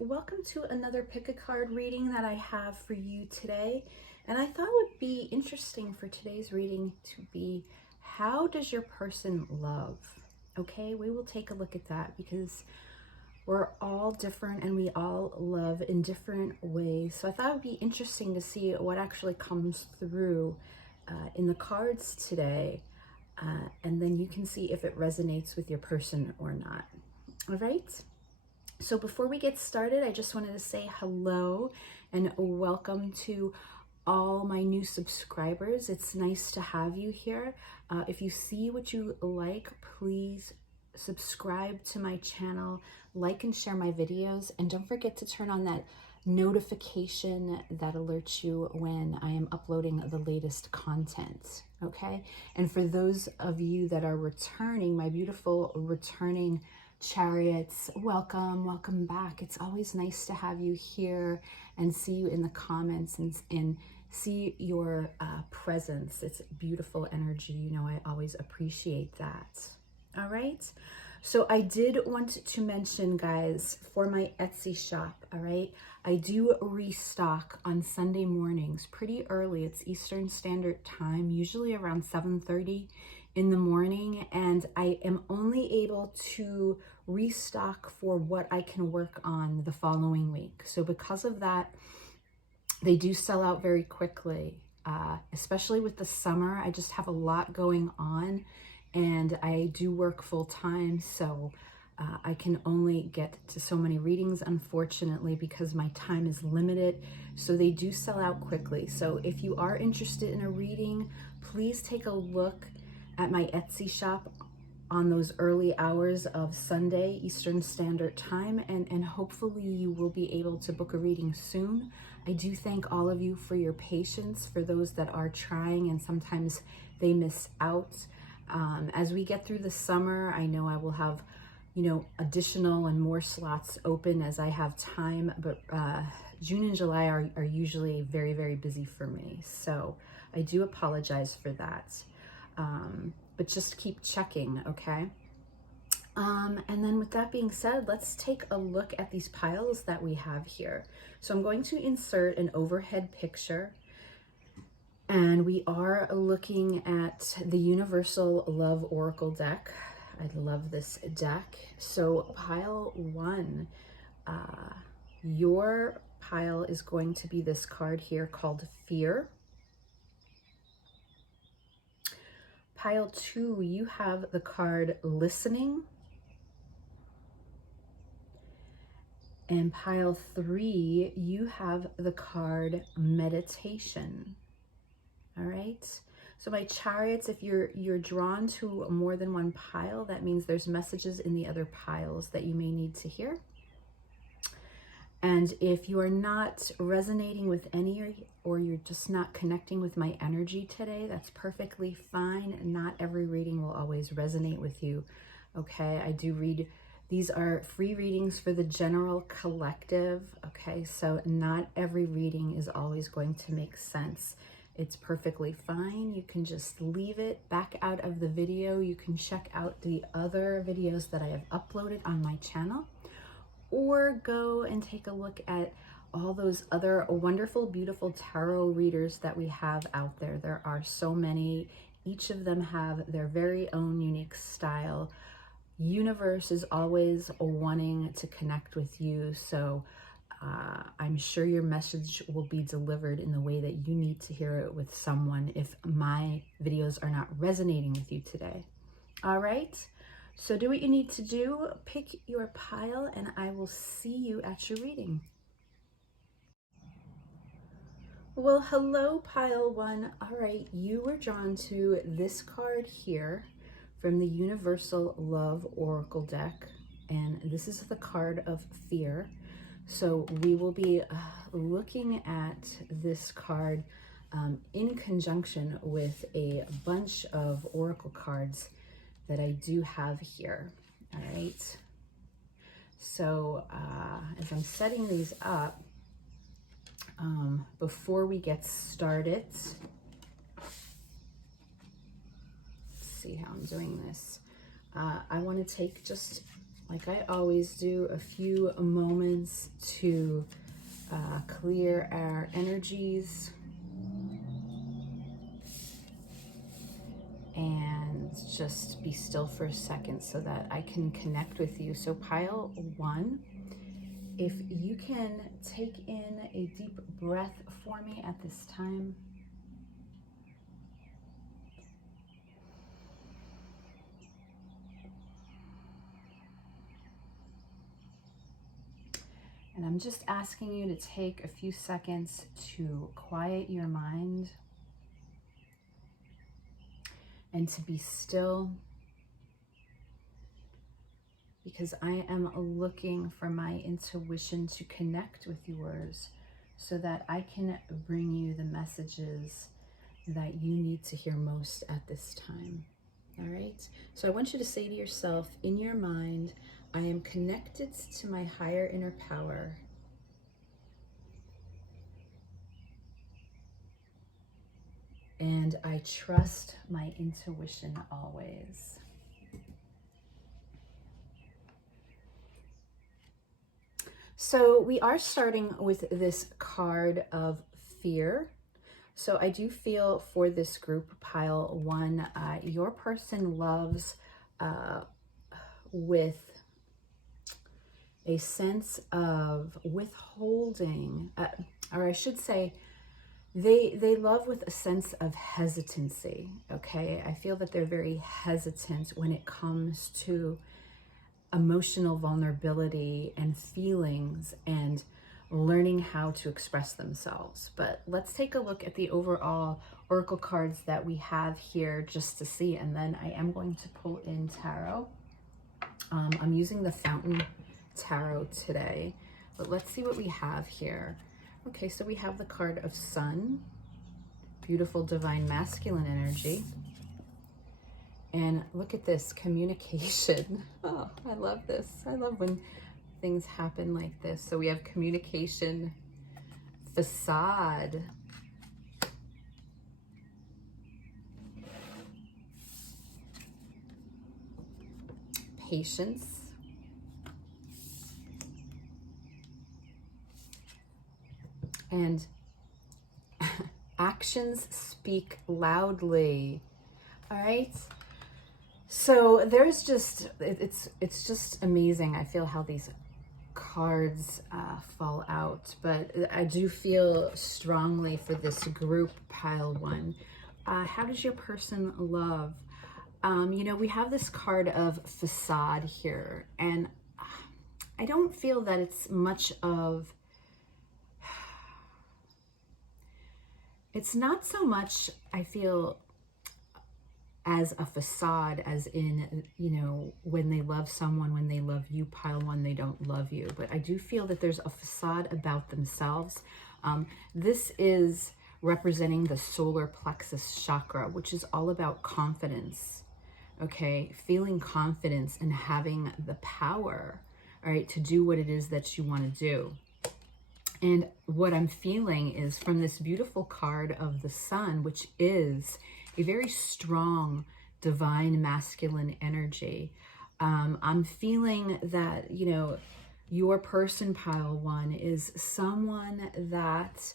welcome to another pick a card reading that I have for you today. And I thought it would be interesting for today's reading to be, how does your person love? Okay, we will take a look at that because we're all different and we all love in different ways. So I thought it would be interesting to see what actually comes through in the cards today. And then you can see if it resonates with your person or not. All right. So before we get started, I just wanted to say hello and welcome to all my new subscribers. It's nice to have you here. If you see what you like, please subscribe to my channel, like and share my videos, and don't forget to turn on that notification that alerts you when I am uploading the latest content, okay? And for those of you that are returning, my beautiful returning Chariots, welcome back. It's always nice to have you here and see you in the comments and see your presence. It's beautiful energy. You know, I always appreciate that. All right. So I did want to mention, guys, for my Etsy shop, all right, I do restock on Sunday mornings pretty early. It's Eastern Standard Time, usually around 7:30 in the morning, and I am only able to restock for what I can work on the following week. So because of that, they do sell out very quickly, especially with the summer. I just have a lot going on and I do work full time, so I can only get to so many readings, unfortunately, because my time is limited. So they do sell out quickly. So if you are interested in a reading, please take a look at my Etsy shop on those early hours of Sunday, Eastern Standard Time, and hopefully you will be able to book a reading soon. I do thank all of you for your patience, for those that are trying and sometimes they miss out. As we get through the summer, I know I will have, you know, additional and more slots open as I have time, but June and July are usually very, very busy for me. So I do apologize for that. But just keep checking, okay? And then with that being said, let's take a look at these piles that we have here. So I'm going to insert an overhead picture, and we are looking at the Universal Love Oracle deck. I love this deck. So pile one, your pile is going to be this card here called Fear. Pile two, you have the card Listening. And pile three, you have the card Meditation. All right. So my chariots, if you're drawn to more than one pile, that means there's messages in the other piles that you may need to hear. And if you are not resonating with any, or you're just not connecting with my energy today, that's perfectly fine. Not every reading will always resonate with you. Okay, I do read, these are free readings for the general collective. Okay, so not every reading is always going to make sense. It's perfectly fine. You can just leave it back out of the video. You can check out the other videos that I have uploaded on my channel, or go and take a look at all those other wonderful, beautiful tarot readers that we have out there. There are so many. Each of them have their very own unique style. Universe is always wanting to connect with you. So I'm sure your message will be delivered in the way that you need to hear it with someone if my videos are not resonating with you today. All right. So do what you need to do, pick your pile, and I will see you at your reading. Well, hello, pile one. All right, you were drawn to this card here from the Universal Love Oracle deck, and this is the card of Fear. So we will be looking at this card in conjunction with a bunch of oracle cards that I do have here. All right. So as I'm setting these up, before we get started, let's see how I'm doing this. I want to take just like I always do, a few moments to clear our energies and just be still for a second so that I can connect with you. So pile 1, if you can take in a deep breath for me at this time. And I'm just asking you to take a few seconds to quiet your mind and to be still, because I am looking for my intuition to connect with yours so that I can bring you the messages that you need to hear most at this time. All right? So I want you to say to yourself in your mind, I am connected to my higher inner power. And I trust my intuition always. So we are starting with this card of fear. So I do feel for this group, pile 1, your person loves with a sense of withholding, or I should say, they love with a sense of hesitancy, okay? I feel that they're very hesitant when it comes to emotional vulnerability and feelings and learning how to express themselves. But let's take a look at the overall oracle cards that we have here just to see, and then I am going to pull in tarot. I'm using the Fountain Tarot today, but let's see what we have here. Okay, so we have the card of Sun, beautiful divine masculine energy. And look at this, communication. Oh, I love this. I love when things happen like this. So we have communication, facade, patience, and actions speak loudly. All right. So there's just, it's just amazing. I feel how these cards fall out, but I do feel strongly for this group, pile 1. How does your person love? You know, we have this card of facade here, and I don't feel that it's much of, it's not so much, I feel, as a facade, as in, you know, when they love someone, when they love you, pile 1, they don't love you. But I do feel that there's a facade about themselves. This is representing the solar plexus chakra, which is all about confidence, okay? Feeling confidence and having the power, all right, to do what it is that you want to do. And what I'm feeling is from this beautiful card of the Sun, which is a very strong divine masculine energy. I'm feeling that, you know, your person, pile 1, is someone that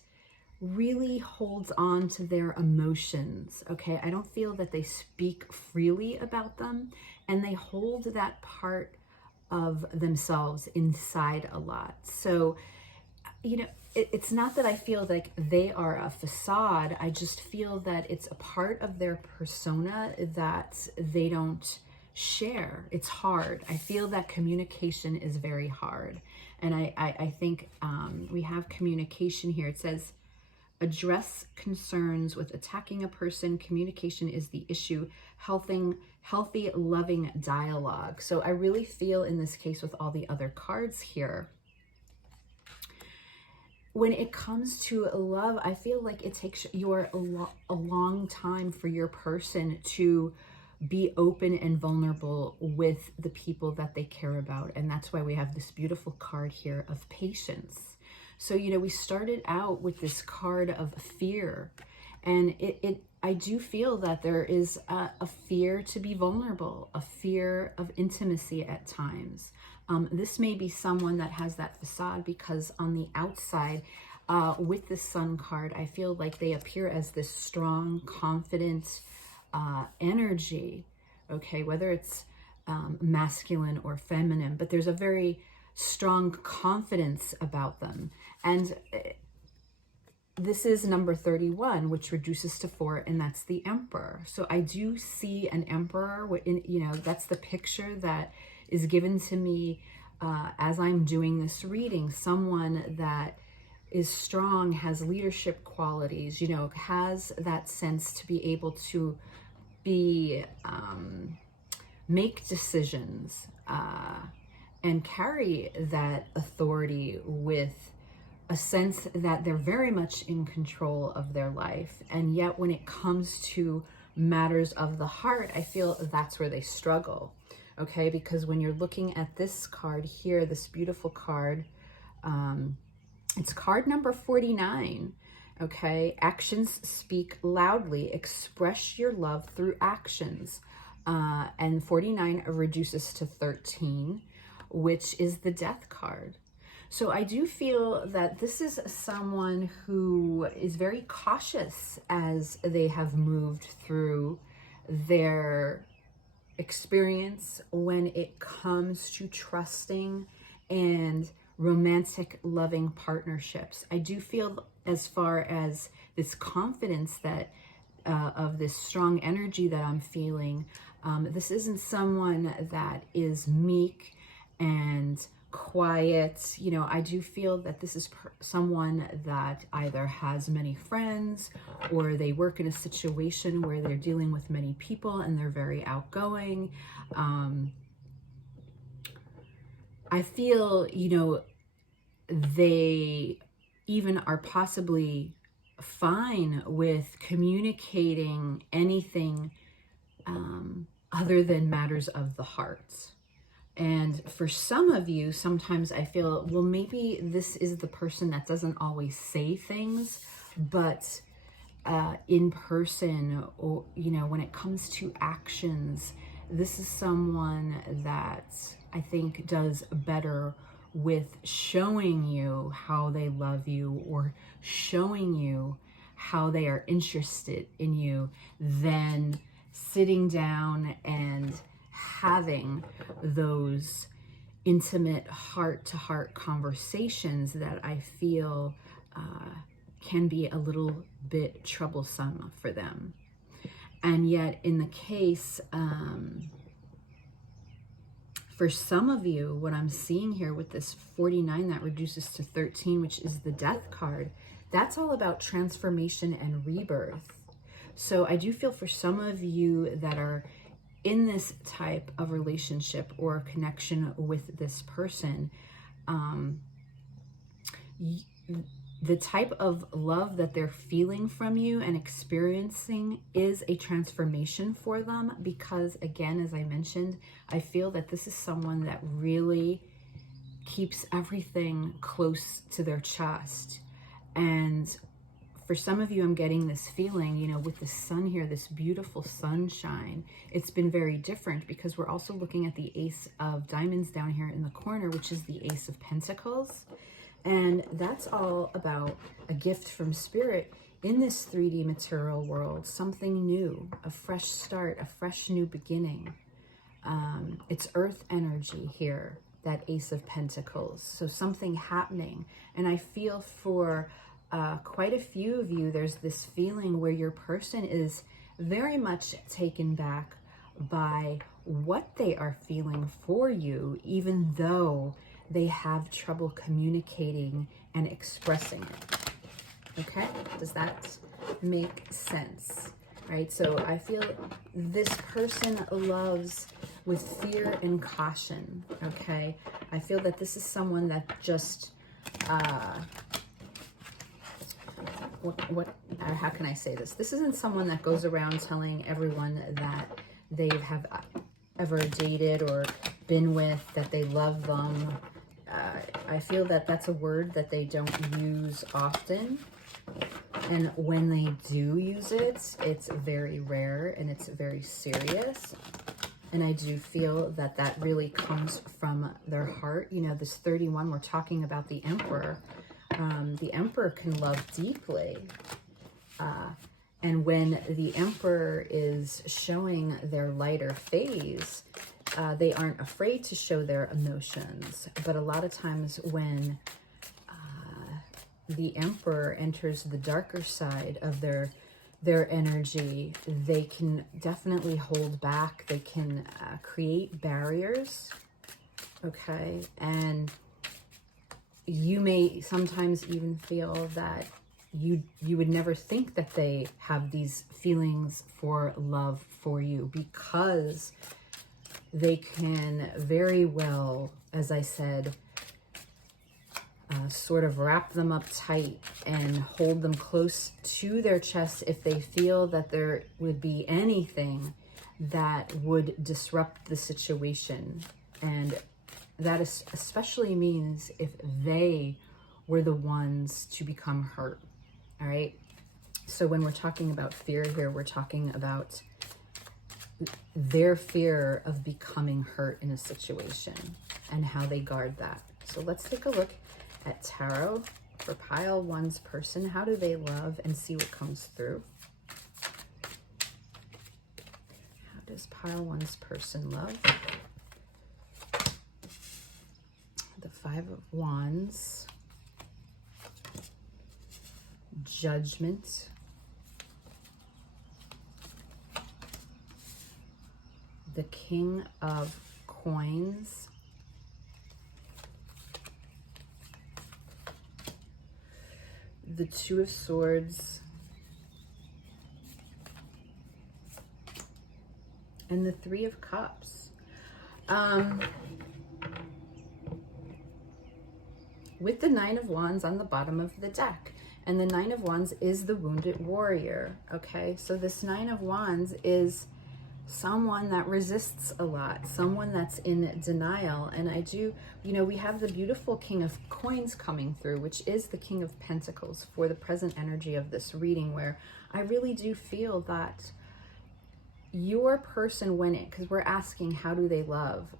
really holds on to their emotions, okay? I don't feel that they speak freely about them, and they hold that part of themselves inside a lot. So, you know, it's not that I feel like they are a facade. I just feel that it's a part of their persona that they don't share. It's hard. I feel that communication is very hard. And I think we have communication here. It says, address concerns with attacking a person. Communication is the issue. Healthy, loving dialogue. So I really feel in this case with all the other cards here, when it comes to love, I feel like it takes a long time for your person to be open and vulnerable with the people that they care about. And that's why we have this beautiful card here of patience. So, you know, we started out with this card of fear, And I do feel that there is a fear to be vulnerable, a fear of intimacy at times. This may be someone that has that facade because on the outside, with the Sun card, I feel like they appear as this strong, confident energy, okay, whether it's masculine or feminine, but there's a very strong confidence about them. And this is number 31, which reduces to 4, and that's the Emperor. So I do see an Emperor, that's the picture that is given to me as I'm doing this reading. Someone that is strong, has leadership qualities, has that sense to be able to make decisions and carry that authority with a sense that they're very much in control of their life. And yet when it comes to matters of the heart, I feel that's where they struggle, okay? Because when you're looking at this card here, this beautiful card, it's card number 49, okay? Actions speak loudly. Express your love through actions. And 49 reduces to 13, which is the Death card. So I do feel that this is someone who is very cautious as they have moved through their experience when it comes to trusting and romantic loving partnerships. I do feel, as far as this confidence that of this strong energy that I'm feeling, this isn't someone that is meek and quiet. I do feel that this is someone that either has many friends or they work in a situation where they're dealing with many people and they're very outgoing. I feel, they even are possibly fine with communicating anything other than matters of the heart. And for some of you, sometimes I feel, well, maybe this is the person that doesn't always say things, but in person, or, when it comes to actions, this is someone that I think does better with showing you how they love you or showing you how they are interested in you than sitting down and having those intimate heart-to-heart conversations that I feel can be a little bit troublesome for them. And yet in the case, for some of you, what I'm seeing here with this 49 that reduces to 13, which is the Death card, that's all about transformation and rebirth. So I do feel for some of you that are in this type of relationship or connection with this person, the type of love that they're feeling from you and experiencing is a transformation for them, because again, as I mentioned, I feel that this is someone that really keeps everything close to their chest. And for some of you, I'm getting this feeling, with the sun here, this beautiful sunshine, it's been very different because we're also looking at the Ace of Diamonds down here in the corner, which is the Ace of Pentacles. And that's all about a gift from Spirit in this 3D material world, something new, a fresh start, a fresh new beginning. It's earth energy here, that Ace of Pentacles. So something happening. And I feel for quite a few of you, there's this feeling where your person is very much taken back by what they are feeling for you, even though they have trouble communicating and expressing it. Okay, does that make sense? Right, so I feel this person loves with fear and caution. Okay, I feel that this is someone that just how can I say this? This isn't someone that goes around telling everyone that they have ever dated or been with that they love them. I feel that that's a word that they don't use often. And when they do use it, it's very rare and it's very serious. And I do feel that that really comes from their heart. You know, this 31, we're talking about the Emperor. The Emperor can love deeply. And when the Emperor is showing their lighter phase, they aren't afraid to show their emotions. But a lot of times when the Emperor enters the darker side of their energy, they can definitely hold back. They can create barriers, okay? And you may sometimes even feel that you would never think that they have these feelings for love for you, because they can very well, as I said, sort of wrap them up tight and hold them close to their chest if they feel that there would be anything that would disrupt the situation. And that especially means if they were the ones to become hurt. All right. So when we're talking about fear here, we're talking about their fear of becoming hurt in a situation and how they guard that. So let's take a look at tarot for pile 1's person. How do they love, and see what comes through? How does pile 1's person love? The 5 of Wands, Judgment, the King of Coins, the 2 of Swords, and the 3 of Cups. With the 9 of Wands on the bottom of the deck. And the 9 of Wands is the wounded warrior, okay? So this 9 of Wands is someone that resists a lot, someone that's in denial. And I do, you know, we have the beautiful King of Coins coming through, which is the King of Pentacles for the present energy of this reading, where I really do feel that your person, when it, because we're asking how do they love,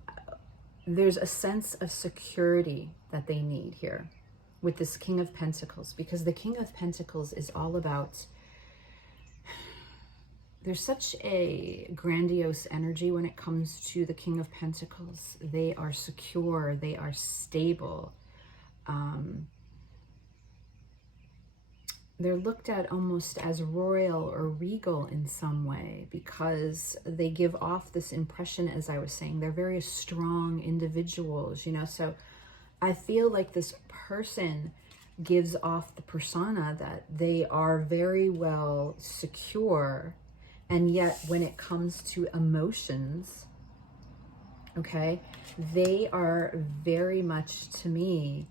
there's a sense of security that they need here with this King of Pentacles, because the King of Pentacles is all about, there's such a grandiose energy when it comes to the King of Pentacles. They are secure, they are stable. They're looked at almost as royal or regal in some way, because they give off this impression, as I was saying, they're very strong individuals, you know. So I feel like this person gives off the persona that they are very well secure, and yet when it comes to emotions, okay, they are very much, to me,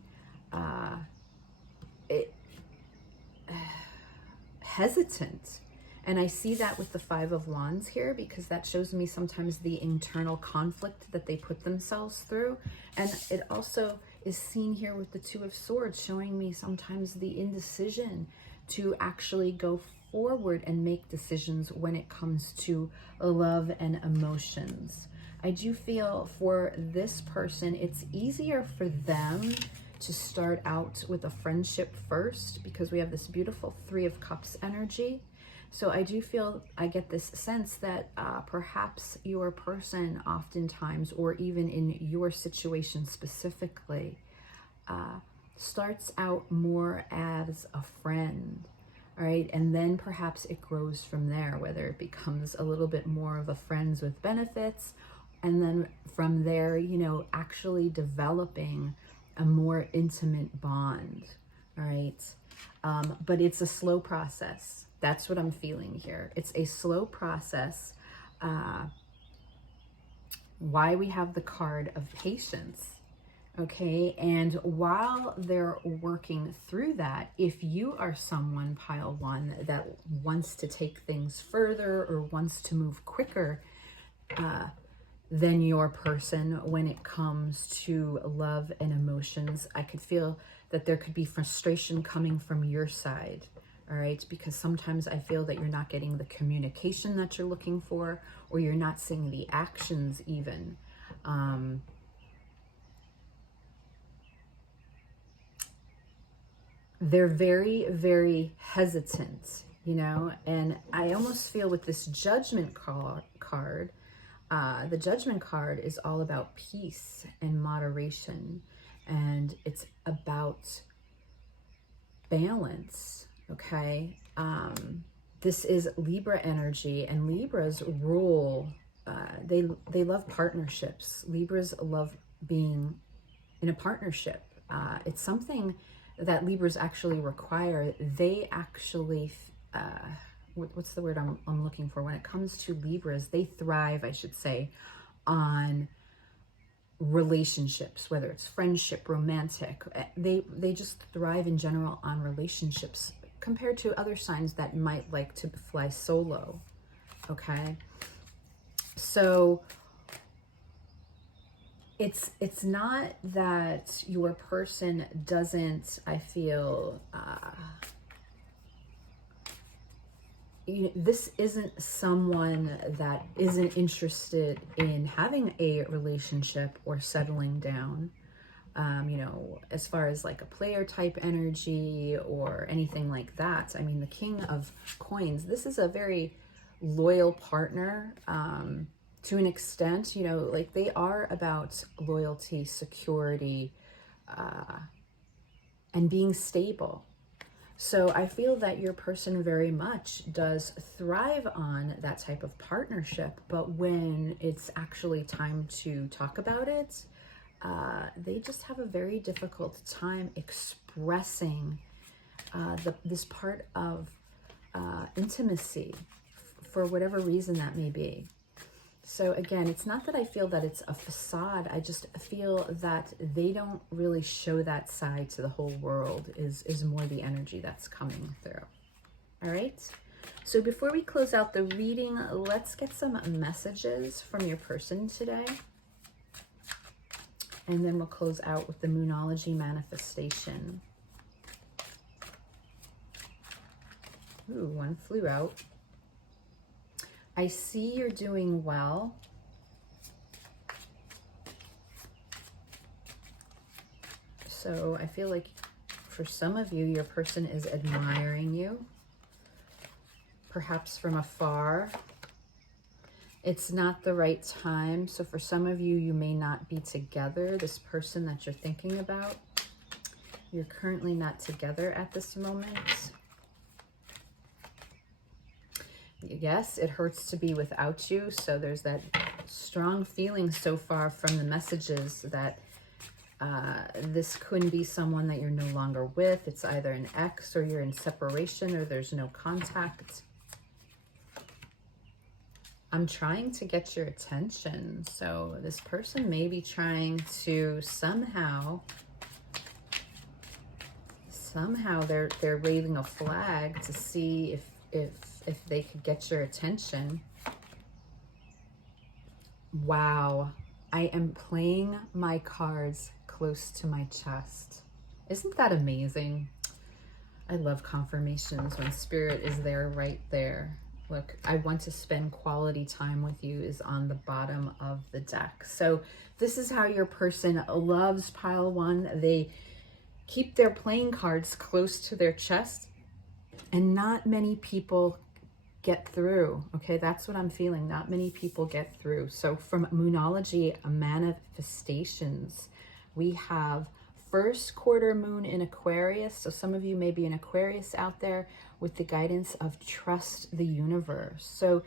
hesitant. And I see that with the 5 of Wands here, because that shows me sometimes the internal conflict that they put themselves through. And it also is seen here with the 2 of Swords, showing me sometimes the indecision to actually go forward and make decisions when it comes to love and emotions. I do feel for this person, it's easier for them to start out with a friendship first, because we have this beautiful 3 of Cups energy. So I do feel, I get this sense that perhaps your person oftentimes, or even in your situation specifically, starts out more as a friend, all right? And then perhaps it grows from there, whether it becomes a little bit more of a friends with benefits, and then from there, you know, actually developing a more intimate bond, all right? But it's a slow process. That's what I'm feeling here. It's a slow process. Why we have the card of patience, okay? And while they're working through that, if you are someone, pile 1, that wants to take things further or wants to move quicker than your person when it comes to love and emotions, I could feel that there could be frustration coming from your side, all right? Because sometimes I feel that you're not getting the communication that you're looking for, or you're not seeing the actions even. They're very, very hesitant, you know, and I almost feel with this judgment card, the judgment card is all about peace and moderation, and it's about balance, okay? This is Libra energy, and Libras rule, they love partnerships. Libras love being in a partnership. It's something that Libras actually require. They actually, what's the word I'm looking for? When it comes to Libras, they thrive, I should say, on relationships, whether it's friendship, romantic. They just thrive in general on relationships compared to other signs that might like to fly solo, okay? So it's not that your person doesn't, I feel, you know, this isn't someone that isn't interested in having a relationship or settling down, you know, as far as like a player type energy or anything like that. I mean, the King of Coins, this is a very loyal partner, to an extent, you know, like they are about loyalty, security, and being stable. So I feel that your person very much does thrive on that type of partnership, but when it's actually time to talk about it, they just have a very difficult time expressing this part of intimacy for whatever reason that may be. So again, it's not that I feel that it's a facade. I just feel that they don't really show that side to the whole world, is more the energy that's coming through. All right. So before we close out the reading, let's get some messages from your person today. And then we'll close out with the Moonology Manifestation. Ooh, one flew out. I see you're doing well. So I feel like for some of you, your person is admiring you, perhaps from afar. It's not the right time. So for some of you, you may not be together. This person that you're thinking about, you're currently not together at this moment. Yes, it hurts to be without you. So there's that strong feeling so far from the messages that this couldn't be someone that you're no longer with. It's either an ex, or you're in separation, or there's no contact. I'm trying to get your attention. So this person may be trying to somehow they're waving a flag to see if they could get your attention. Wow, I am playing my cards close to my chest. Isn't that amazing? I love confirmations when Spirit is there, right there. Look, I want to spend quality time with you is on the bottom of the deck. So this is how your person loves pile one. They keep their playing cards close to their chest, and not many people get through. Okay, that's what I'm feeling. Not many people get through. So from Moonology Manifestations, we have first quarter moon in Aquarius. So some of you may be an Aquarius out there, with the guidance of trust the universe. So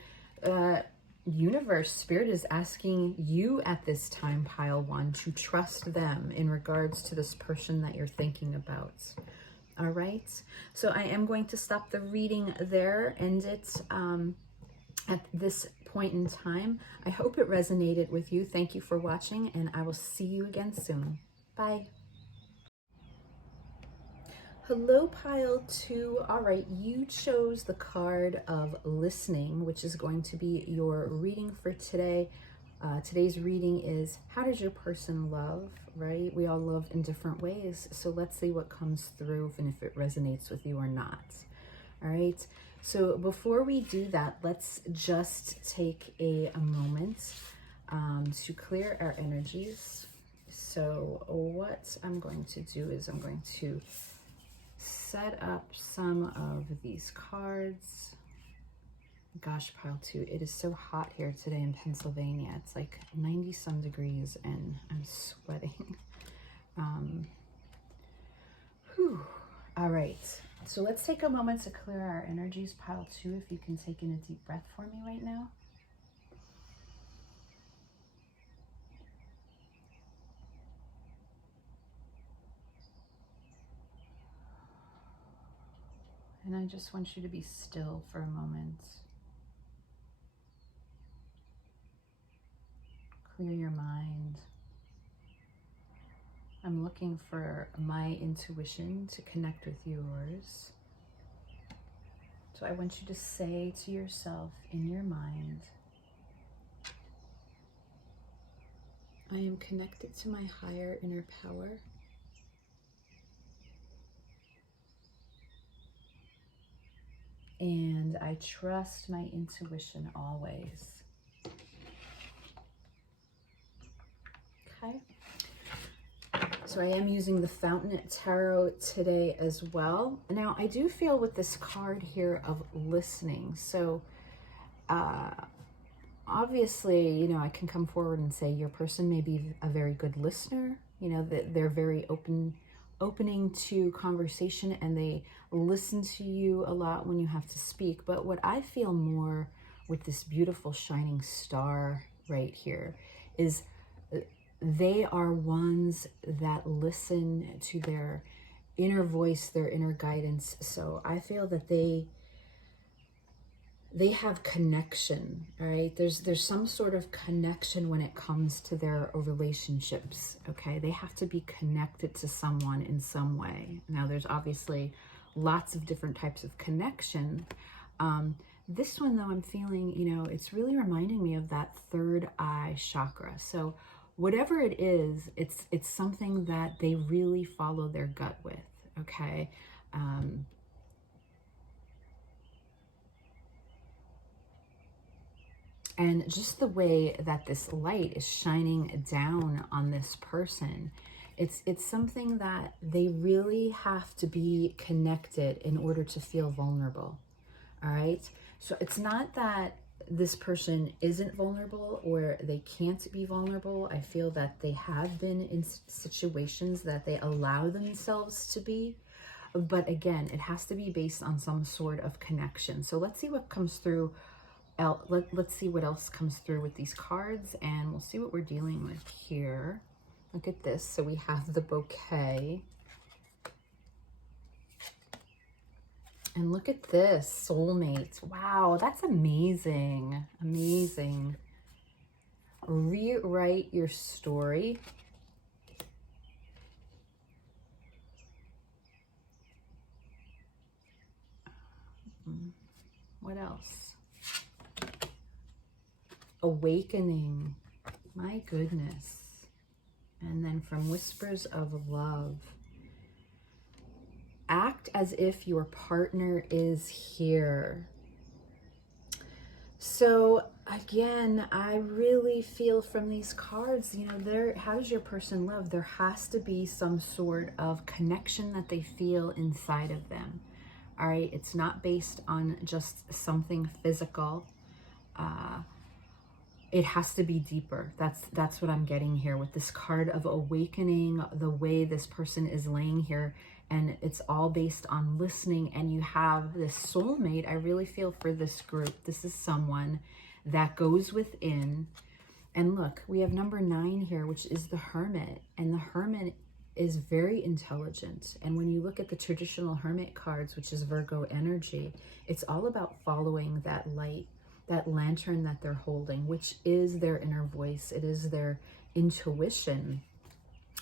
universe, Spirit is asking you at this time, pile one, to trust them in regards to this person that you're thinking about. All right, so I am going to stop the reading there, end it at this point in time. I hope it resonated with you. Thank you for watching, and I will see you again soon. Bye. Hello, pile two. All right, you chose the card of listening, which is going to be your reading for today. Today's reading is, how does your person love, right? We all love in different ways. So let's see what comes through and if it resonates with you or not. All right. So before we do that, let's just take a moment to clear our energies. So what I'm going to do is I'm going to set up some of these cards. Gosh, pile 2, it is so hot here today in Pennsylvania. It's like 90 some degrees and I'm sweating. All right, so let's take a moment to clear our energies. Pile 2, if you can take in a deep breath for me right now. And I just want you to be still for a moment. Clear your mind. I'm looking for my intuition to connect with yours. So I want you to say to yourself in your mind, I am connected to my higher inner power. And I trust my intuition always. Okay. So I am using the Fountain Tarot today as well. Now I do feel with this card here of listening. So obviously, you know, I can come forward and say your person may be a very good listener. You know, that they're very opening to conversation and they listen to you a lot when you have to speak. But what I feel more with this beautiful shining star right here is they are ones that listen to their inner voice, their inner guidance. So I feel that they have connection, all right? There's some sort of connection when it comes to their relationships, okay? They have to be connected to someone in some way. Now, there's obviously lots of different types of connection. This one, though, I'm feeling, you know, it's really reminding me of that third eye chakra. So whatever it is, it's something that they really follow their gut with, okay? And just the way that this light is shining down on this person, it's something that they really have to be connected in order to feel vulnerable, all right? So it's not that this person isn't vulnerable or they can't be vulnerable. I feel that they have been in situations that they allow themselves to be. But again, it has to be based on some sort of connection. So let's see what comes through. Let's see what else comes through with these cards, and we'll see what we're dealing with here. Look at this. So we have the bouquet. And look at this, soulmates. Wow, that's amazing. Amazing. Rewrite your story. What else? Awakening. My goodness. And then from Whispers of Love. Act as if your partner is here. So again, I really feel from these cards, you know, how does your person love? There has to be some sort of connection that they feel inside of them. All right, it's not based on just something physical. It has to be deeper. That's what I'm getting here with this card of awakening, the way this person is laying here. And it's all based on listening. And you have this soulmate. I really feel for this group. This is someone that goes within. And look, we have number 9 here, which is the Hermit. And the Hermit is very intelligent. And when you look at the traditional Hermit cards, which is Virgo energy, it's all about following that light, that lantern that they're holding, which is their inner voice. It is their intuition.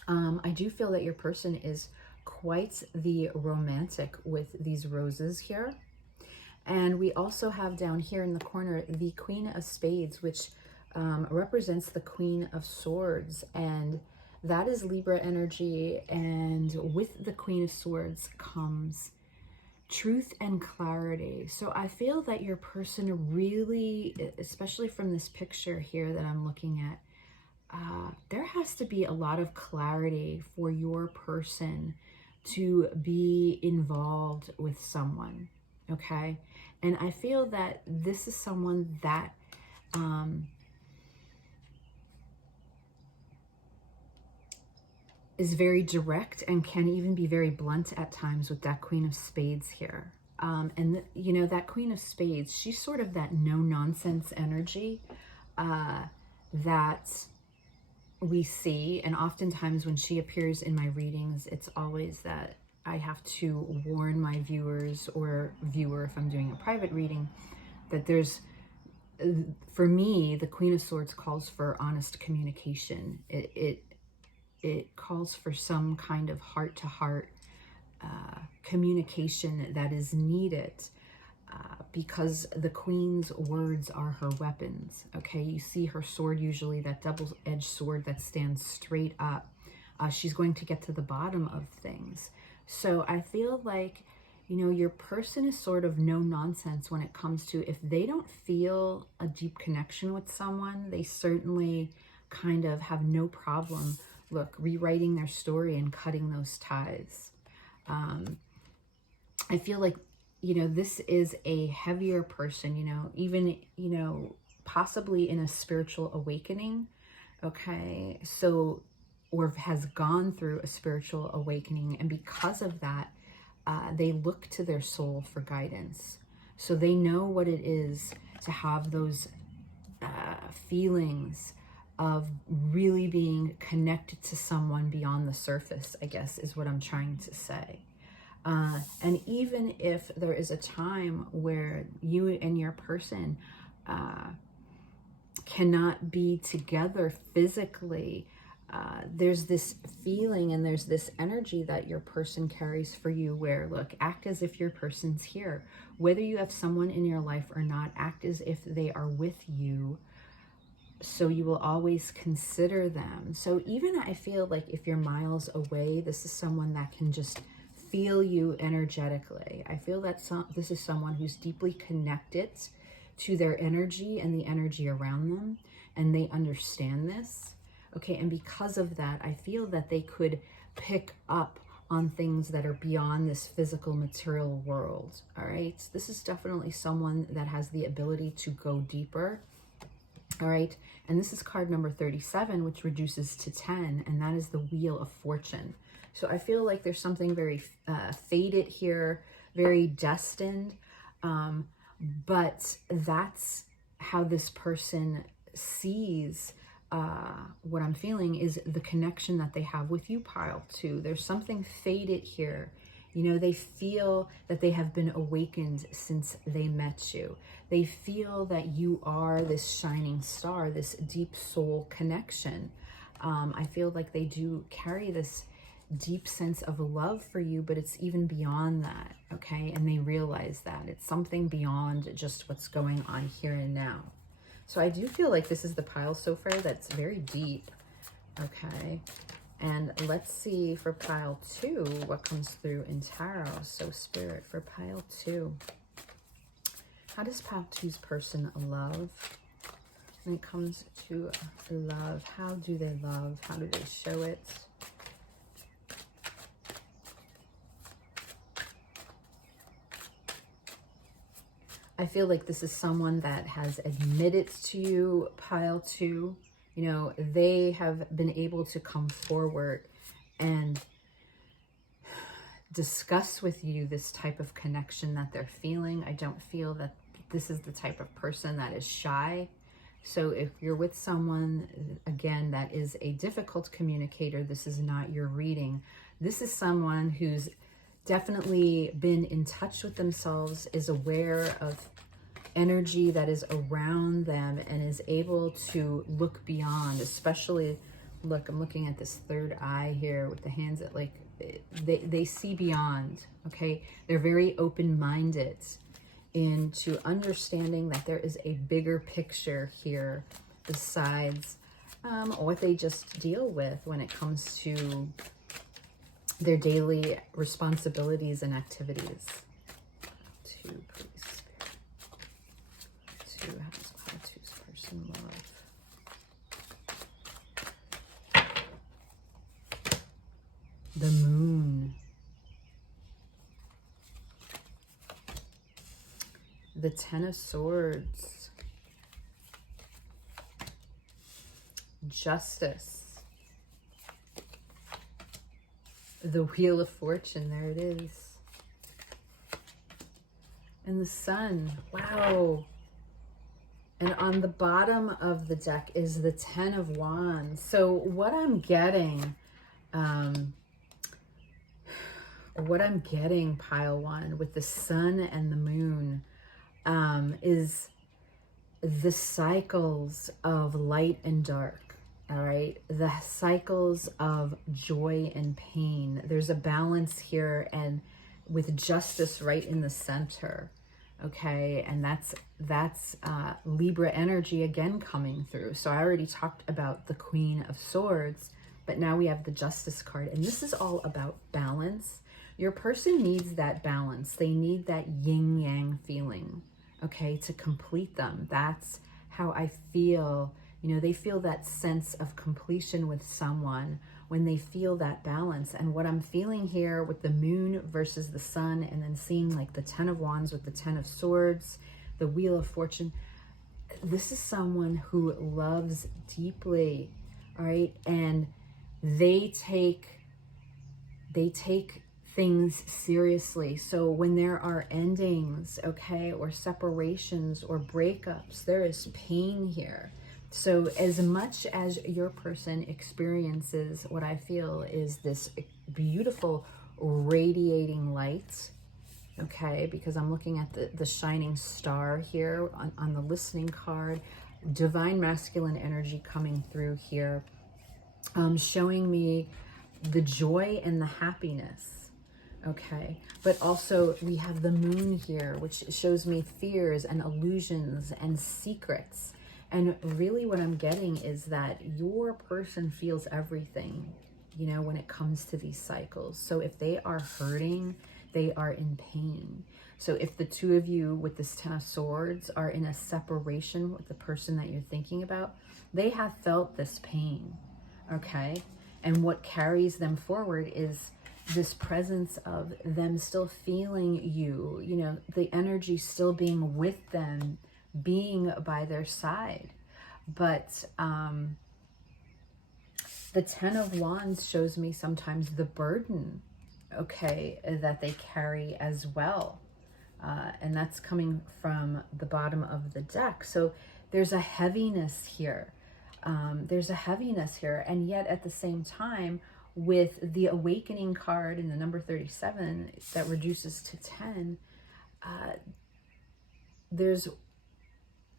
I do feel that your person is quite the romantic with these roses here. And we also have down here in the corner the Queen of Spades, which represents the Queen of Swords, and that is Libra energy. And with the Queen of Swords comes truth and clarity. So I feel that your person really, especially from this picture here that I'm looking at, there has to be a lot of clarity for your person to be involved with someone, okay? And I feel that this is someone that is very direct and can even be very blunt at times with that Queen of Spades here. You know, that Queen of Spades, she's sort of that no-nonsense energy that we see. And oftentimes when she appears in my readings, it's always that I have to warn my viewers or viewer, if I'm doing a private reading, that there's, for me, the Queen of Swords calls for honest communication. It calls for some kind of heart-to-heart communication that is needed because the Queen's words are her weapons, okay? You see her sword, usually that double-edged sword that stands straight up. She's going to get to the bottom of things. So I feel like, you know, your person is sort of no nonsense when it comes to, if they don't feel a deep connection with someone, they certainly kind of have no problem, look, rewriting their story and cutting those ties. I feel like, you know, this is a heavier person, you know, even, you know, possibly in a spiritual awakening, okay? So, or has gone through a spiritual awakening, and because of that, they look to their soul for guidance. So they know what it is to have those feelings of really being connected to someone beyond the surface, I guess is what I'm trying to say. And even if there is a time where you and your person cannot be together physically, there's this feeling and there's this energy that your person carries for you where, look, act as if your person's here. Whether you have someone in your life or not, act as if they are with you, so you will always consider them. So even I feel like if you're miles away, this is someone that can just feel you energetically. I feel that this is someone who's deeply connected to their energy and the energy around them, and they understand this. Okay, and because of that, I feel that they could pick up on things that are beyond this physical material world, all right? This is definitely someone that has the ability to go deeper, all right? And this is card number 37, which reduces to 10, and that is the Wheel of Fortune. So I feel like there's something very fated here, very destined, but that's how this person sees what I'm feeling is the connection that they have with you, pile 2. There's something fated here. You know, they feel that they have been awakened since they met you. They feel that you are this shining star, this deep soul connection. I feel like they do carry this deep sense of love for you, but it's even beyond that, okay? And they realize that it's something beyond just what's going on here and now. So I do feel like this is the pile so far that's very deep, okay? And let's see for pile 2 what comes through in tarot. So Spirit, for pile 2, how does pile 2's person love? When it comes to love, how do they love? How do they show it? I feel like this is someone that has admitted to you, pile 2. You know, they have been able to come forward and discuss with you this type of connection that they're feeling. I don't feel that this is the type of person that is shy. So if you're with someone, again, that is a difficult communicator, this is not your reading. This is someone who's definitely been in touch with themselves, is aware of energy that is around them, and is able to look beyond, especially, look, I'm looking at this third eye here with the hands that, like, they see beyond, okay? They're very open-minded into understanding that there is a bigger picture here besides what they just deal with when it comes to their daily responsibilities and activities. 2, please. 2, how does pile 2's person love? The Moon. The 10 of Swords. Justice. The Wheel of Fortune, there it is. And the Sun, wow. And on the bottom of the deck is the 10 of Wands. So what I'm getting, pile 1, with the Sun and the Moon, is the cycles of light and dark. All right, the cycles of joy and pain. There's a balance here, and with justice right in the center. Okay, and that's Libra energy again coming through. So I already talked about the Queen of Swords, but now we have the Justice card, and this is all about balance. Your person needs that balance. They need that yin-yang feeling, okay, to complete them. That's how I feel. You know, they feel that sense of completion with someone when they feel that balance. And what I'm feeling here with the Moon versus the Sun, and then seeing like the 10 of Wands with the 10 of Swords, the Wheel of Fortune, this is someone who loves deeply, all right? And they take things seriously. So when there are endings, okay, or separations or breakups, there is pain here. So as much as your person experiences what I feel is this beautiful radiating light, okay, because I'm looking at the shining star here on the listening card, divine masculine energy coming through here, showing me the joy and the happiness, okay? But also we have the Moon here, which shows me fears and illusions and secrets. And really what I'm getting is that your person feels everything, you know, when it comes to these cycles. So if they are hurting, they are in pain. So if the two of you with this 10 of Swords are in a separation with the person that you're thinking about, they have felt this pain, okay? And what carries them forward is this presence of them still feeling you, you know, the energy still being with them, being by their side. But the 10 of Wands shows me sometimes the burden, okay, that they carry as well. And that's coming from the bottom of the deck. So there's a heaviness here. There's a heaviness here. And yet at the same time, with the Awakening card and the number 37 that reduces to 10,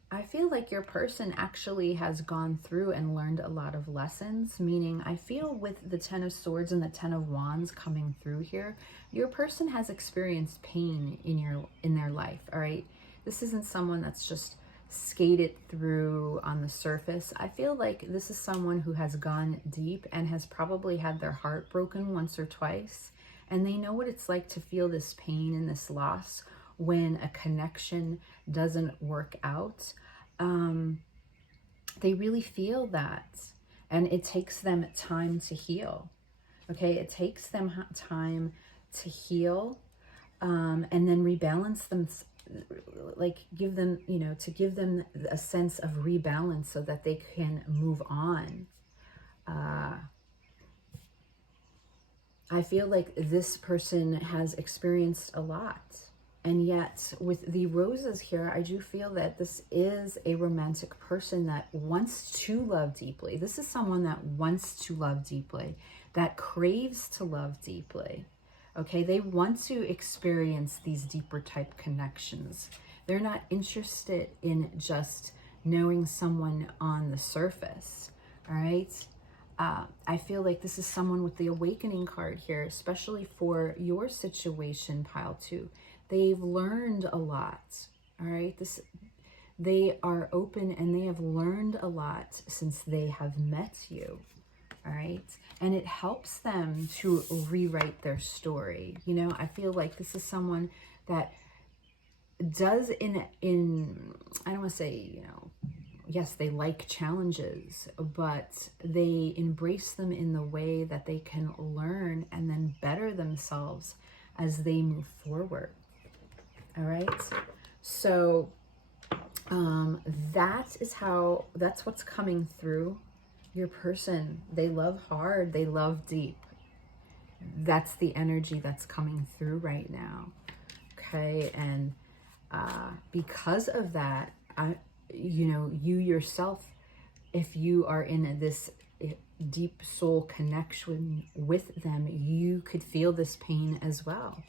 I feel like your person actually has gone through and learned a lot of lessons, meaning I feel with the 10 of Swords and the 10 of Wands coming through here, your person has experienced pain in their life, all right? This isn't someone that's just skated through on the surface. I feel like this is someone who has gone deep and has probably had their heart broken once or twice, and they know what it's like to feel this pain and this loss when a connection doesn't work out. They really feel that, and it takes them time to heal, okay? It takes them time to heal, and then rebalance them, like give them, you know, to give them a sense of rebalance so that they can move on. I feel like this person has experienced a lot. And yet with the roses here, I do feel that this is a romantic person that wants to love deeply. This is someone that wants to love deeply, that craves to love deeply. Okay, they want to experience these deeper type connections. They're not interested in just knowing someone on the surface, all right? I feel like this is someone with the Awakening card here, especially for your situation, pile 2. They've learned a lot, all right? They are open and they have learned a lot since they have met you, all right? And it helps them to rewrite their story. You know, I feel like this is someone that does in I don't want to say, you know, yes, they like challenges, but they embrace them in the way that they can learn and then better themselves as they move forward. All right. So that's what's coming through your person. They love hard. They love deep. That's the energy that's coming through right now. Okay. And because of that, you know, you yourself, if you are in this deep soul connection with them, you could feel this pain as well.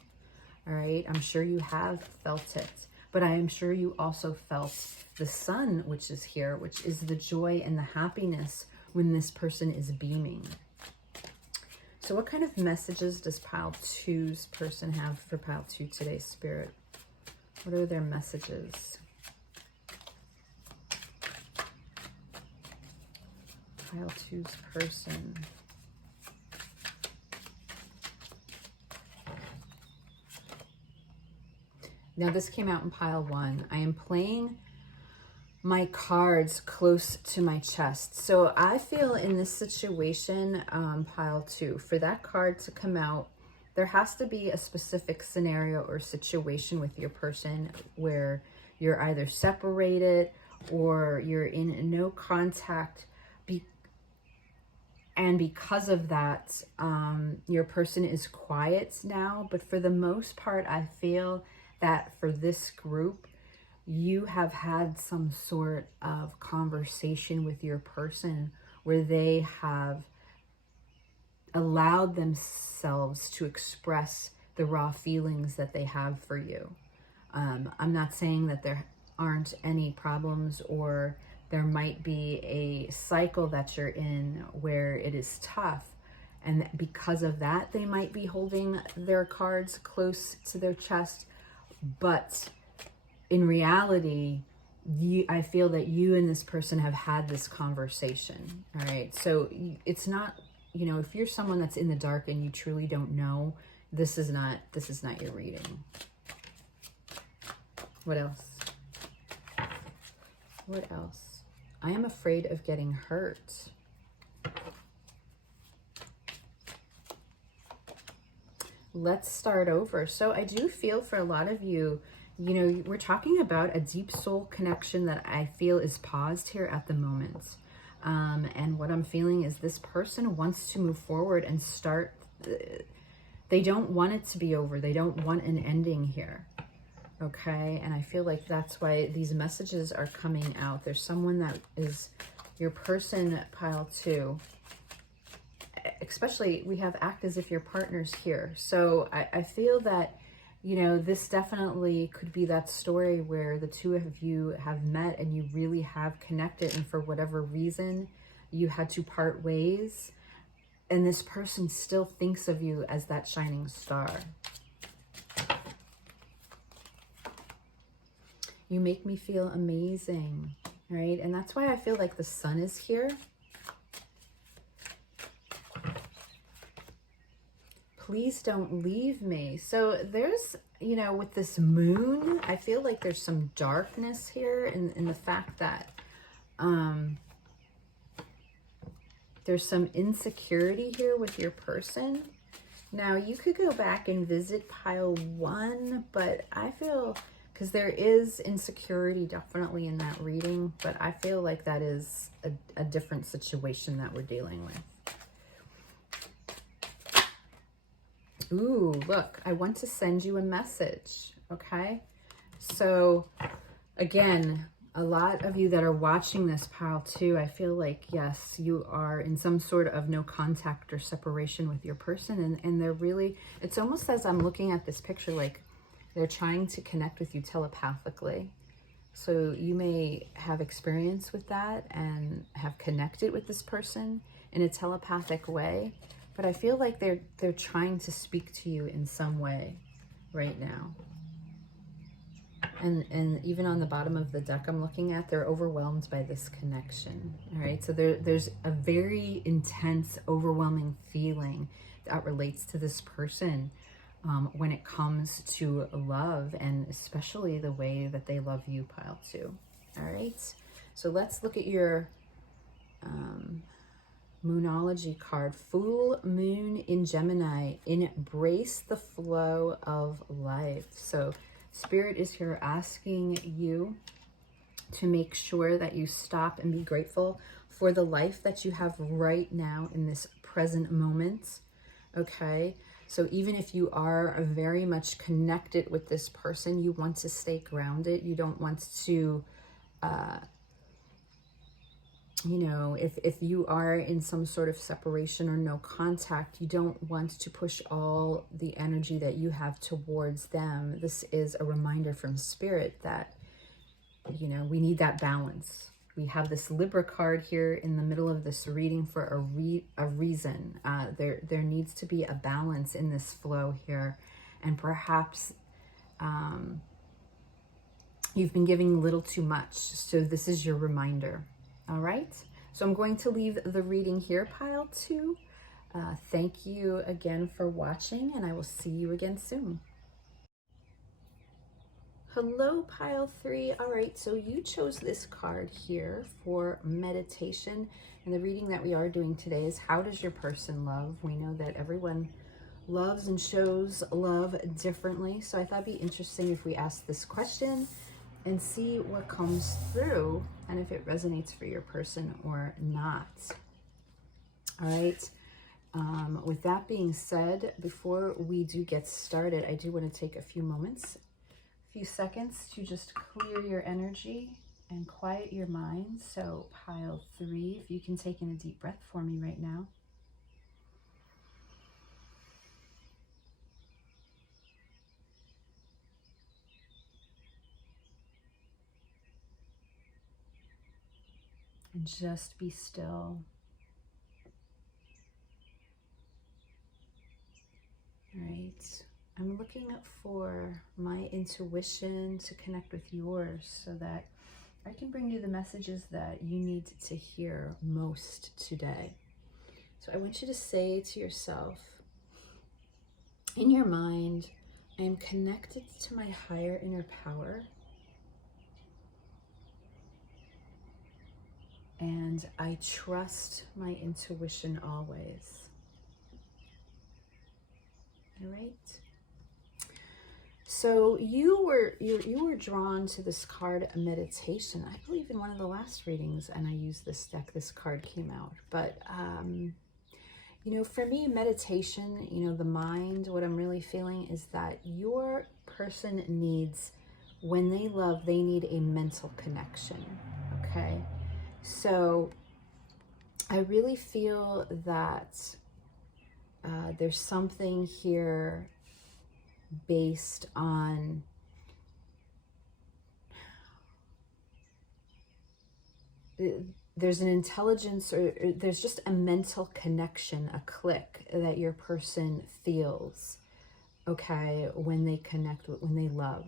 All right. I'm sure you have felt it, but I am sure you also felt the sun, which is here, which is the joy and the happiness when this person is beaming. So what kind of messages does pile 2's person have for pile 2 today, Spirit? What are their messages? Pile 2's person. Now this came out in pile 1. I am playing my cards close to my chest. So I feel in this situation, pile 2, for that card to come out, there has to be a specific scenario or situation with your person where you're either separated or you're in no contact. And because of that, your person is quiet now. But for the most part, I feel that for this group, you have had some sort of conversation with your person where they have allowed themselves to express the raw feelings that they have for you. I'm not saying that there aren't any problems, or there might be a cycle that you're in where it is tough, and because of that, they might be holding their cards close to their chest. But in reality, I feel that you and this person have had this conversation. All right. So it's not, you know, if you're someone that's in the dark and you truly don't know, this is not your reading. What else? What else? I am afraid of getting hurt. Let's start over. So I do feel for a lot of you, you know, we're talking about a deep soul connection that I feel is paused here at the moment. And what I'm feeling is this person wants to move forward and start. They don't want it to be over. They don't want an ending here. Okay. And I feel like that's why these messages are coming out. There's someone that is your person, pile 2. Especially we have act as if your partner's here. So I feel that, you know, this definitely could be that story where the two of you have met and you really have connected, and for whatever reason you had to part ways, and this person still thinks of you as that shining star. You make me feel amazing, right? And that's why I feel like the sun is here. Please don't leave me. So there's, you know, with this moon, I feel like there's some darkness here in the fact that there's some insecurity here with your person. Now, you could go back and visit pile 1, but I feel, because there is insecurity definitely in that reading, but I feel like that is a different situation that we're dealing with. Ooh, look, I want to send you a message, okay? So, again, a lot of you that are watching this pile 2, I feel like, yes, you are in some sort of no contact or separation with your person, and they're really, it's almost as I'm looking at this picture, like they're trying to connect with you telepathically. So you may have experience with that and have connected with this person in a telepathic way. But I feel like they're trying to speak to you in some way right now. And even on the bottom of the deck I'm looking at, they're overwhelmed by this connection. All right, so there's a very intense, overwhelming feeling that relates to this person. when it comes to love, and especially the way that they love you, pile 2. All right, so let's look at your Moonology card. Full moon in Gemini. Embrace the flow of life. So Spirit is here asking you to make sure that you stop and be grateful for the life that you have right now in this present moment. Okay, so even if you are very much connected with this person, you want to stay grounded. You don't want to you know, if you are in some sort of separation or no contact, you don't want to push all the energy that you have towards them. This is a reminder from Spirit that, you know, we need that balance. We have this Libra card here in the middle of this reading for a reason. There needs to be a balance in this flow here. And perhaps you've been giving a little too much. So this is your reminder. All right, so I'm going to leave the reading here, pile 2. Thank you again for watching, and I will see you again soon. Hello, pile 3. All right, so you chose this card here for meditation, and the reading that we are doing today is how does your person love? We know that everyone loves and shows love differently, so I thought it'd be interesting if we asked this question and see what comes through and if it resonates for your person or not. All right. With that being said, before we do get started, I do want to take a few moments, a few seconds to just clear your energy and quiet your mind. So pile 3, if you can take in a deep breath for me right now. And just be still. Right. I'm looking for my intuition to connect with yours so that I can bring you the messages that you need to hear most today. So I want you to say to yourself, in your mind, I am connected to my higher inner power, and I trust my intuition always. All right. So you were drawn to this card, meditation. I believe in one of the last readings, and I used this deck, this card came out. But you know, for me, meditation, you know, the mind, what I'm really feeling is that your person needs, when they love, they need a mental connection. Okay. So I really feel that there's something here based on there's an intelligence, or there's just a mental connection, a click that your person feels, okay, when they connect, when they love.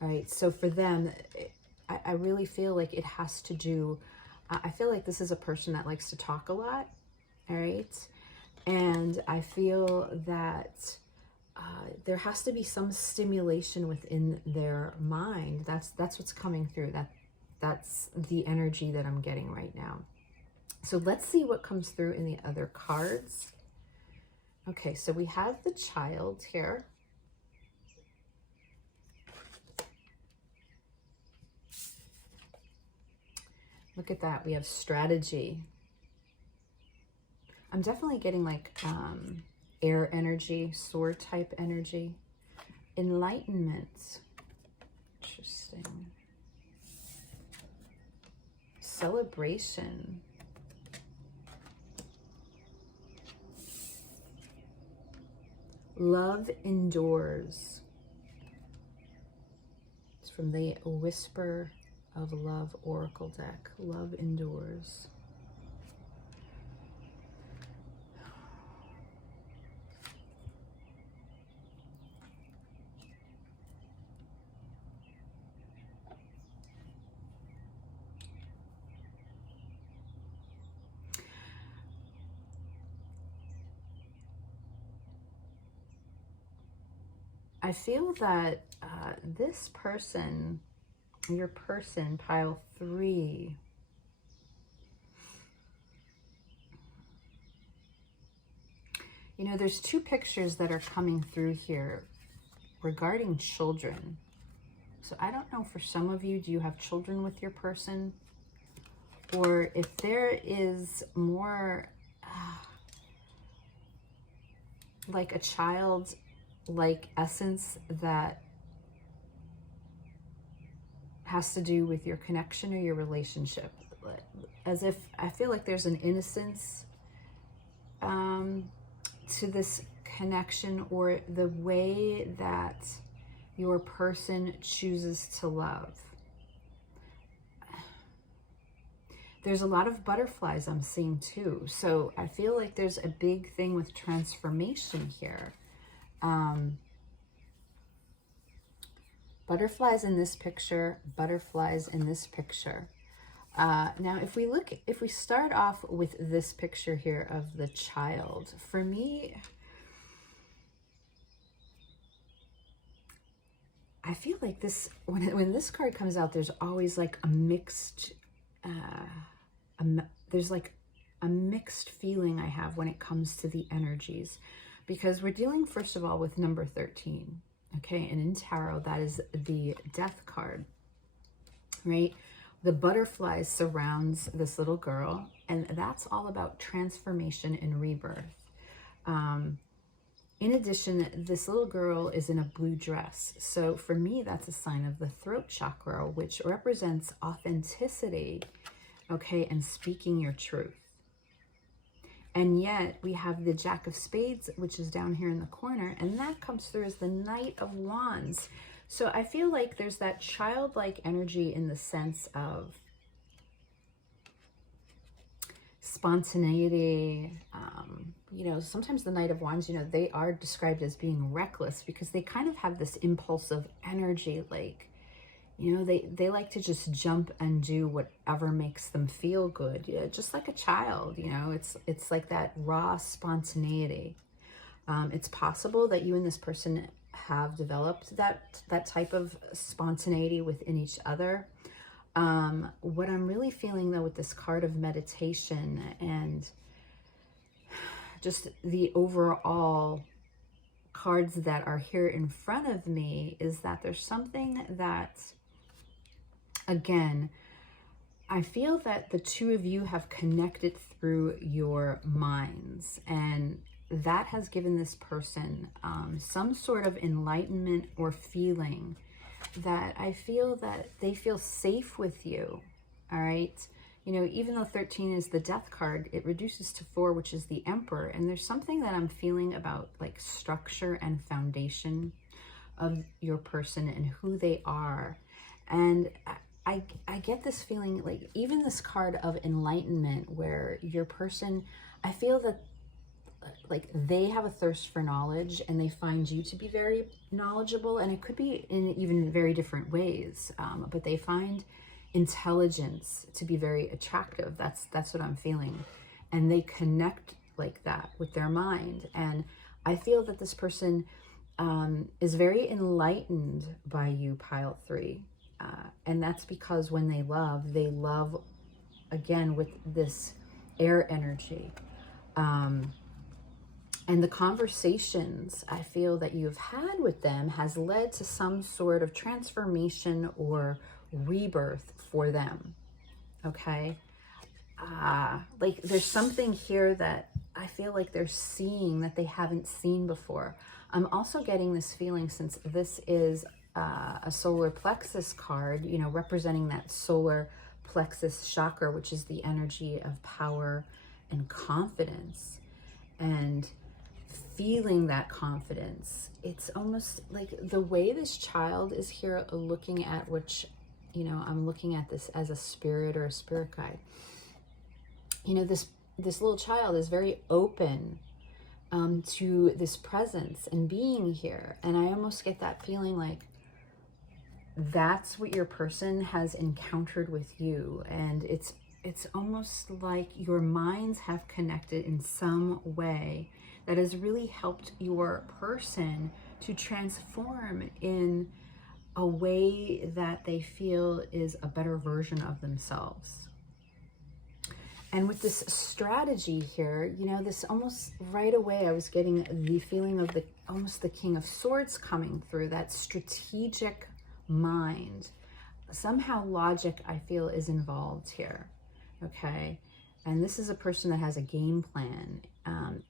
All right, so for them, I really feel like it has to do, I feel like this is a person that likes to talk a lot. All right, and I feel that there has to be some stimulation within their mind. That's what's coming through. That's the energy that I'm getting right now. So let's see what comes through in the other cards. Okay, so we have the Child here. Look at that. We have Strategy. I'm definitely getting like air energy, sword type energy. Enlightenment. Interesting. Celebration. Love endures. It's from the Whisper of Love Oracle deck. Love endures. I feel that this person, your person, pile 3, you know, there's 2 pictures that are coming through here regarding children. So I don't know, for some of you, do you have children with your person? Or if there is more like a child-like essence that has to do with your connection or your relationship. As if, I feel like there's an innocence to this connection, or the way that your person chooses to love. There's a lot of butterflies I'm seeing too. So I feel like there's a big thing with transformation here. Butterflies in this picture, butterflies in this picture. Now, if we start off with this picture here of the child, for me, I feel like this, when this card comes out, there's always like a mixed, there's like a mixed feeling I have when it comes to the energies, because we're dealing, first of all, with number 13, okay? And in tarot, that is the death card, right? The butterfly surrounds this little girl, and that's all about transformation and rebirth. In addition, this little girl is in a blue dress. So for me, that's a sign of the throat chakra, which represents authenticity, okay, and speaking your truth. And yet we have the Jack of Spades, which is down here in the corner, and that comes through as the Knight of Wands. So I feel like there's that childlike energy in the sense of spontaneity. You know, sometimes the Knight of Wands, you know, they are described as being reckless because they kind of have this impulsive energy, like, you know, they like to just jump and do whatever makes them feel good. Yeah, just like a child, you know, it's like that raw spontaneity. It's possible that you and this person have developed that type of spontaneity within each other. What I'm really feeling though with this card of meditation and just the overall cards that are here in front of me is that there's something that, again, I feel that the 2 of you have connected through your minds, and that has given this person some sort of enlightenment or feeling that I feel that they feel safe with you, all right? You know, even though 13 is the death card, it reduces to 4, which is the Emperor. And there's something that I'm feeling about like structure and foundation of your person and who they are. And I get this feeling, like even this card of enlightenment, where your person, I feel that like they have a thirst for knowledge and they find you to be very knowledgeable, and it could be in even very different ways, but they find intelligence to be very attractive. That's what I'm feeling, and they connect like that with their mind. And I feel that this person is very enlightened by you, pile 3, and that's because when they love again with this air energy. And the conversations I feel that you've had with them has led to some sort of transformation or rebirth for them, okay? Like there's something here that I feel like they're seeing that they haven't seen before. I'm also getting this feeling, since this is a solar plexus card, you know, representing that solar plexus chakra, which is the energy of power and confidence. And feeling that confidence, it's almost like the way this child is here looking at, which, you know, I'm looking at this as a spirit or a spirit guide. You know, this little child is very open to this presence and being here. And I almost get that feeling like that's what your person has encountered with you. And it's almost like your minds have connected in some way that has really helped your person to transform in a way that they feel is a better version of themselves. And with this strategy here, you know, this almost right away, I was getting the feeling of almost the King of Swords coming through, that strategic mind. Somehow logic, I feel, is involved here, okay? And this is a person that has a game plan,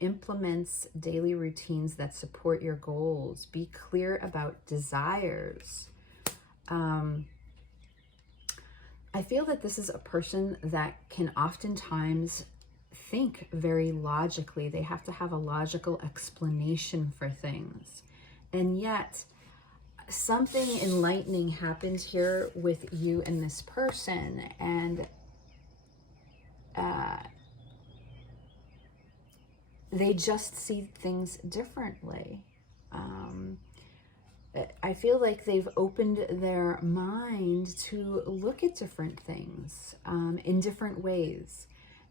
implements daily routines that support your goals, be clear about desires. I feel that this is a person that can oftentimes think very logically. They have to have a logical explanation for things. And yet, something enlightening happens here with you and this person. And they just see things differently. I feel like they've opened their mind to look at different things in different ways.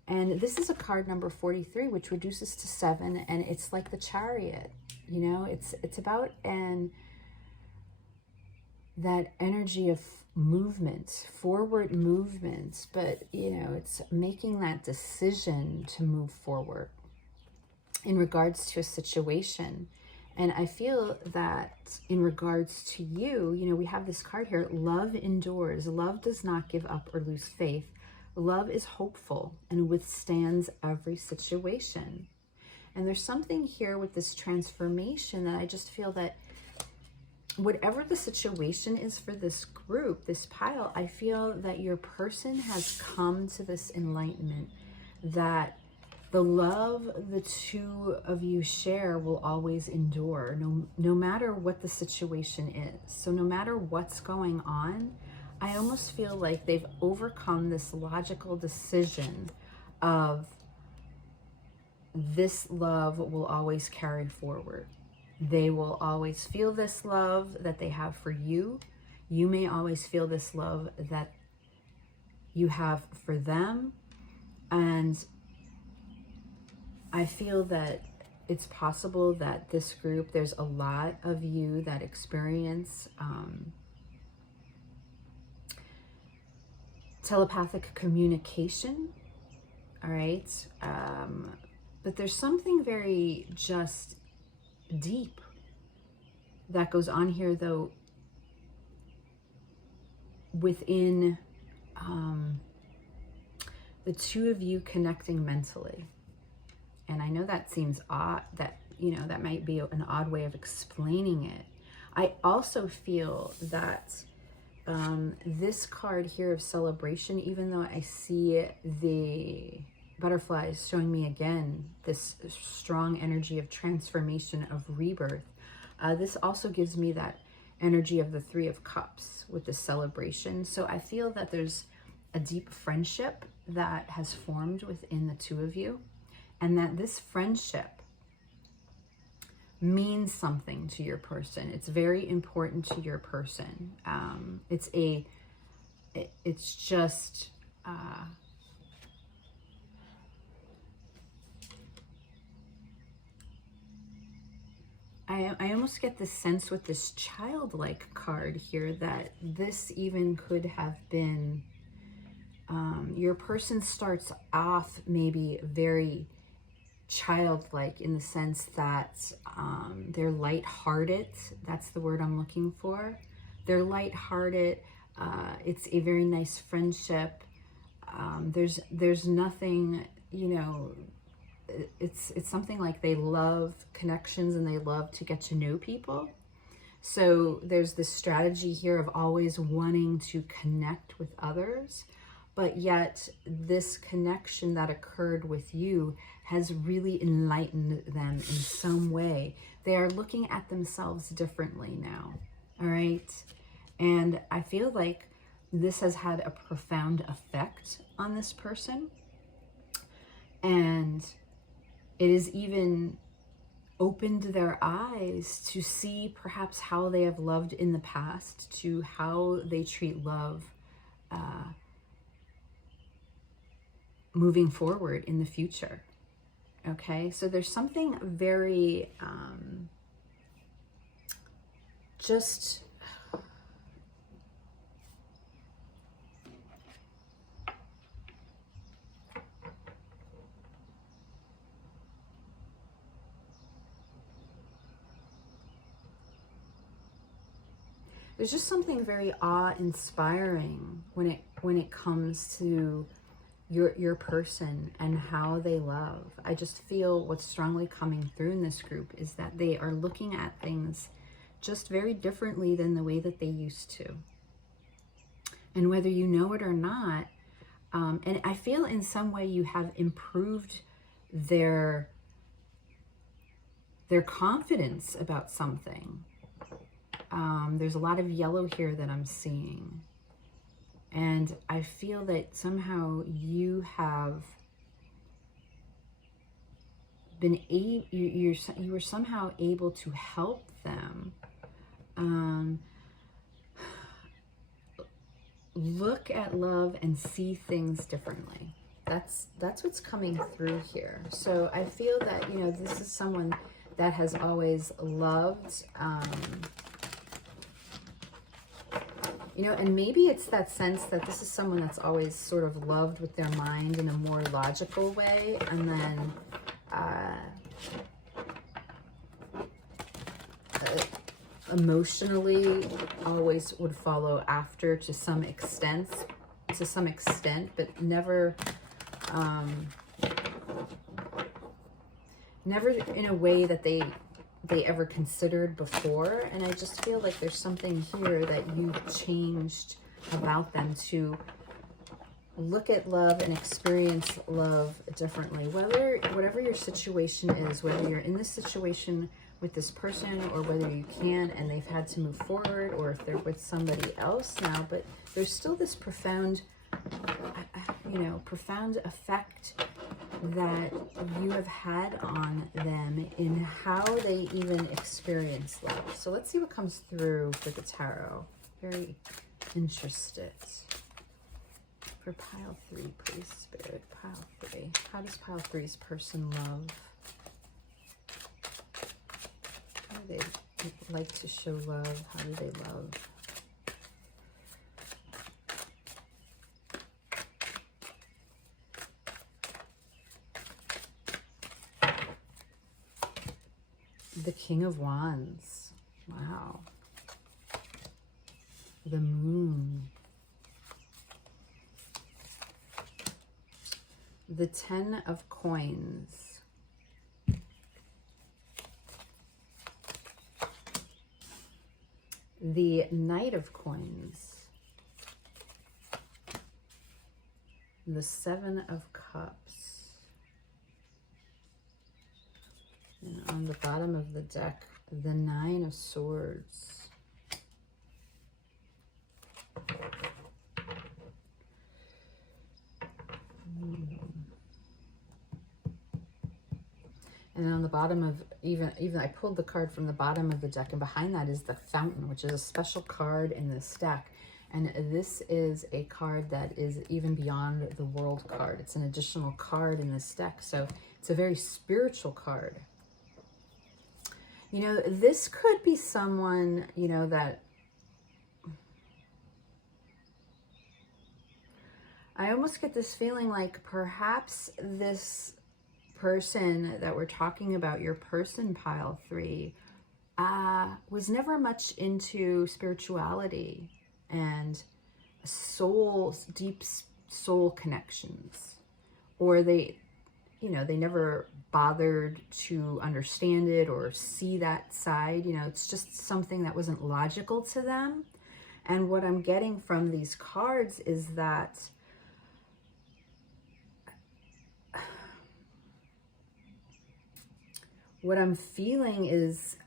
And this is a card number 43, which reduces to 7, and it's like the Chariot. You know, it's about that energy of movement, forward movement, but you know, it's making that decision to move forward in regards to a situation. And I feel that in regards to you, you know, we have this card here, love endures. Love does not give up or lose faith. Love is hopeful and withstands every situation. And there's something here with this transformation that I just feel that whatever the situation is for this group, this pile, I feel that your person has come to this enlightenment that the love the two of you share will always endure, no matter what the situation is. So no matter what's going on, I almost feel like they've overcome this logical decision of this love will always carry forward. They will always feel this love that they have for you. You may always feel this love that you have for them. And I feel that it's possible that this group, there's a lot of you that experience telepathic communication, all right? But there's something very just deep that goes on here, though, within the two of you connecting mentally. And I know that seems odd, that, you know, that might be an odd way of explaining it. I also feel that this card here of celebration, even though I see the butterflies showing me again this strong energy of transformation, of rebirth, this also gives me that energy of the Three of Cups with the celebration. So I feel that there's a deep friendship that has formed within the two of you, and that this friendship means something to your person. It's very important to your person. It's just I almost get the sense with this childlike card here that this even could have been your person starts off maybe very childlike in the sense that they're lighthearted. That's the word I'm looking for. They're lighthearted. It's a very nice friendship. There's nothing, you know, it's something like they love connections and they love to get to know people. So there's this strategy here of always wanting to connect with others, but yet this connection that occurred with you has really enlightened them in some way. They are looking at themselves differently now, all right? And I feel like this has had a profound effect on this person. And it has even opened their eyes to see perhaps how they have loved in the past, to how they treat love moving forward in the future. Okay, so there's something very just there's just something very awe-inspiring when it comes to your person and how they love. I just feel what's strongly coming through in this group is that they are looking at things just very differently than the way that they used to. And whether you know it or not, and I feel in some way you have improved their confidence about something. There's a lot of yellow here that I'm seeing. And I feel that somehow you have been you were somehow able to help them look at love and see things differently. That's what's coming through here. So I feel that, you know, this is someone that has always loved, you know, and maybe it's that sense that this is someone that's always sort of loved with their mind in a more logical way, and then emotionally always would follow after to some extent, but never never in a way that they ever considered before. And I just feel like there's something here that you've changed about them to look at love and experience love differently. Whatever your situation is, whether you're in this situation with this person or whether you can and they've had to move forward, or if they're with somebody else now, but there's still this profound, you know, profound effect that you have had on them in how they even experience love. So let's see what comes through for the tarot. Very interested. For pile 3, please, Spirit. Pile 3. How does pile 3's person love? How do they like to show love? How do they love? The King of Wands. Wow. The Moon. The 10 of Coins. The Knight of Coins. The 7 of Cups. And on the bottom of the deck, the 9 of Swords. And on the bottom of, even I pulled the card from the bottom of the deck, and behind that is the Fountain, which is a special card in this deck. And this is a card that is even beyond the World card. It's an additional card in this deck. So it's a very spiritual card. You know, this could be someone, you know, that I almost get this feeling like perhaps this person that we're talking about, your person, pile 3, was never much into spirituality and deep soul connections, or they, you know, they never bothered to understand it or see that side. You know, it's just something that wasn't logical to them. And what I'm getting from these cards is that what I'm feeling is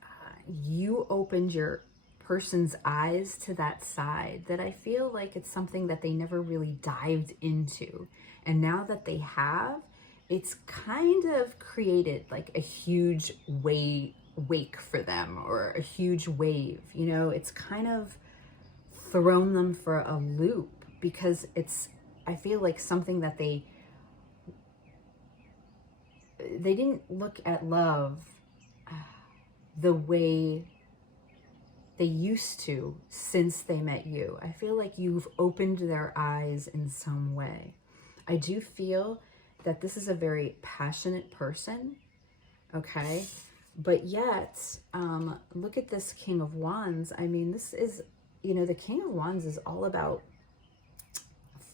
you opened your person's eyes to that side, that I feel like it's something that they never really dived into. And now that they have, it's kind of created like a huge wake for them, or a huge wave. You know, it's kind of thrown them for a loop, because it's, I feel like something that they didn't look at love the way they used to since they met you. I feel like you've opened their eyes in some way. I do feel that this is a very passionate person, okay? But yet, look at this King of Wands. I mean, this is, you know, the King of Wands is all about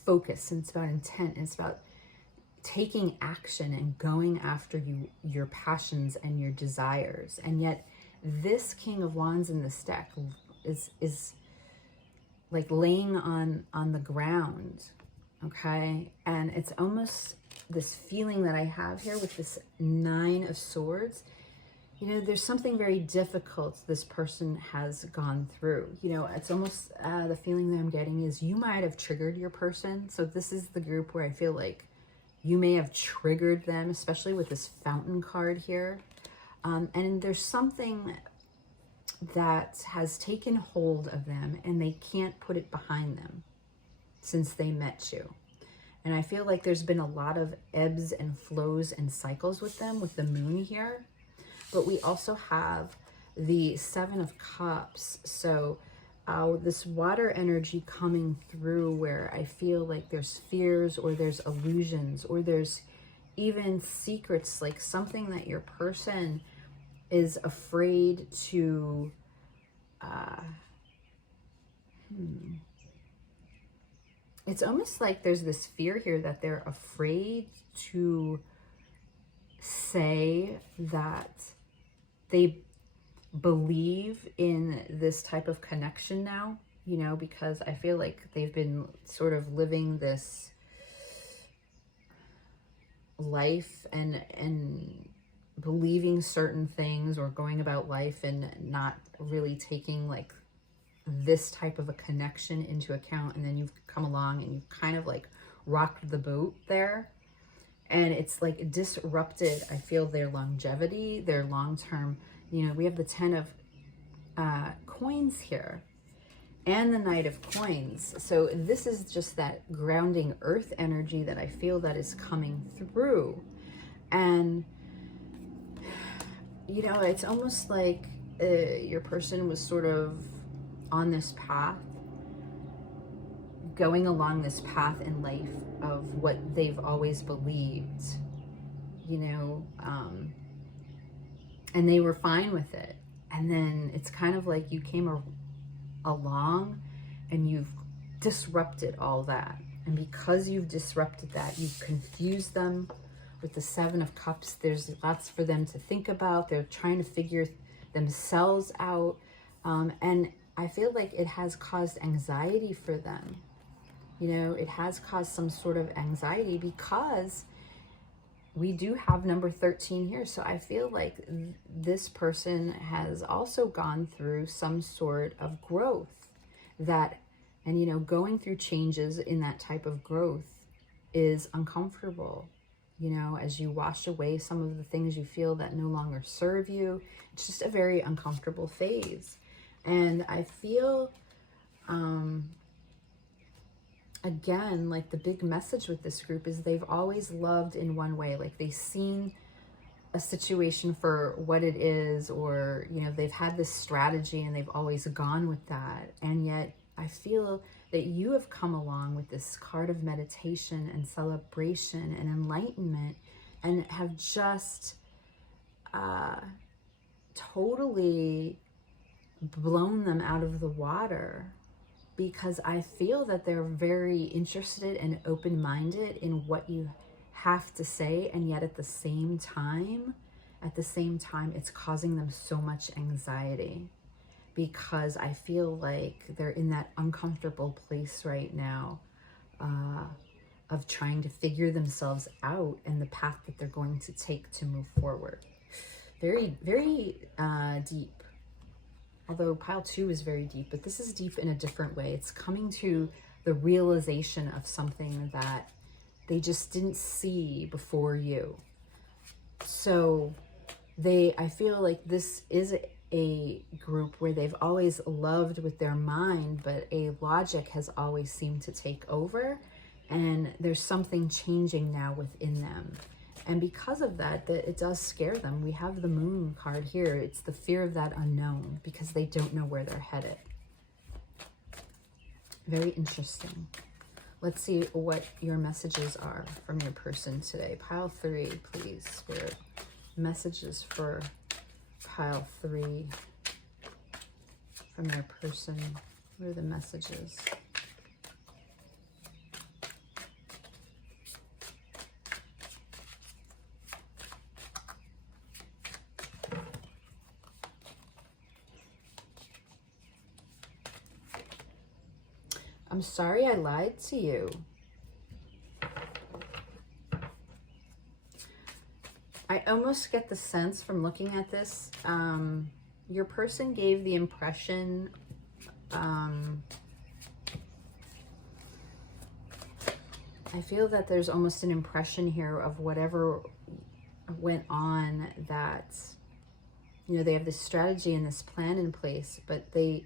focus, and it's about intent, and it's about taking action and going after your passions and your desires. And yet this King of Wands in this deck is like laying on the ground, okay? And it's almost this feeling that I have here with this Nine of Swords. You know, there's something very difficult this person has gone through. You know, it's almost the feeling that I'm getting is you might have triggered your person. So this is the group where I feel like you may have triggered them, especially with this Fountain card here. And there's something that has taken hold of them and they can't put it behind them since they met you. And I feel like there's been a lot of ebbs and flows and cycles with them, with the Moon here. But we also have the Seven of Cups. So this water energy coming through where I feel like there's fears or there's illusions or there's even secrets, like something that your person is afraid to it's almost like there's this fear here that they're afraid to say that they believe in this type of connection now, you know, because I feel like they've been sort of living this life and believing certain things or going about life and not really taking like this type of a connection into account. And then you've come along and you've kind of like rocked the boat there. And it's like disrupted, I feel, their longevity, their long-term, you know, we have the 10 of coins here and the Knight of Coins. So this is just that grounding earth energy that I feel that is coming through. And, you know, it's almost like your person was sort of on this path, going along this path in life of what they've always believed, you know, and they were fine with it. And then it's kind of like you came along and you've disrupted all that. And because you've disrupted that, you've confused them with the Seven of Cups. There's lots for them to think about. They're trying to figure themselves out. And I feel like it has caused anxiety for them. You know, it has caused some sort of anxiety because we do have number 13 here. So I feel like this person has also gone through some sort of growth that, and you know, going through changes in that type of growth is uncomfortable. You know, as you wash away some of the things you feel that no longer serve you, it's just a very uncomfortable phase. And I feel, again, like the big message with this group is they've always loved in one way. Like they've seen a situation for what it is, or, you know, they've had this strategy and they've always gone with that. And yet I feel that you have come along with this card of meditation and celebration and enlightenment and have just totally blown them out of the water, because I feel that they're very interested and open-minded in what you have to say, and yet at the same time, it's causing them so much anxiety, because I feel like they're in that uncomfortable place right now of trying to figure themselves out and the path that they're going to take to move forward. Very, very deep. Although pile 2 is very deep, but this is deep in a different way. It's coming to the realization of something that they just didn't see before you. So I feel like this is a group where they've always loved with their mind, but a logic has always seemed to take over, and there's something changing now within them. And because of that, it does scare them. We have the Moon card here. It's the fear of that unknown because they don't know where they're headed. Very interesting. Let's see what your messages are from your person today. Pile 3, please, Spirit. Messages for pile 3 from your person. What are the messages? I'm sorry I lied to you. I almost get the sense from looking at this, your person gave the impression, I feel that there's almost an impression here of whatever went on, that, you know, they have this strategy and this plan in place, but they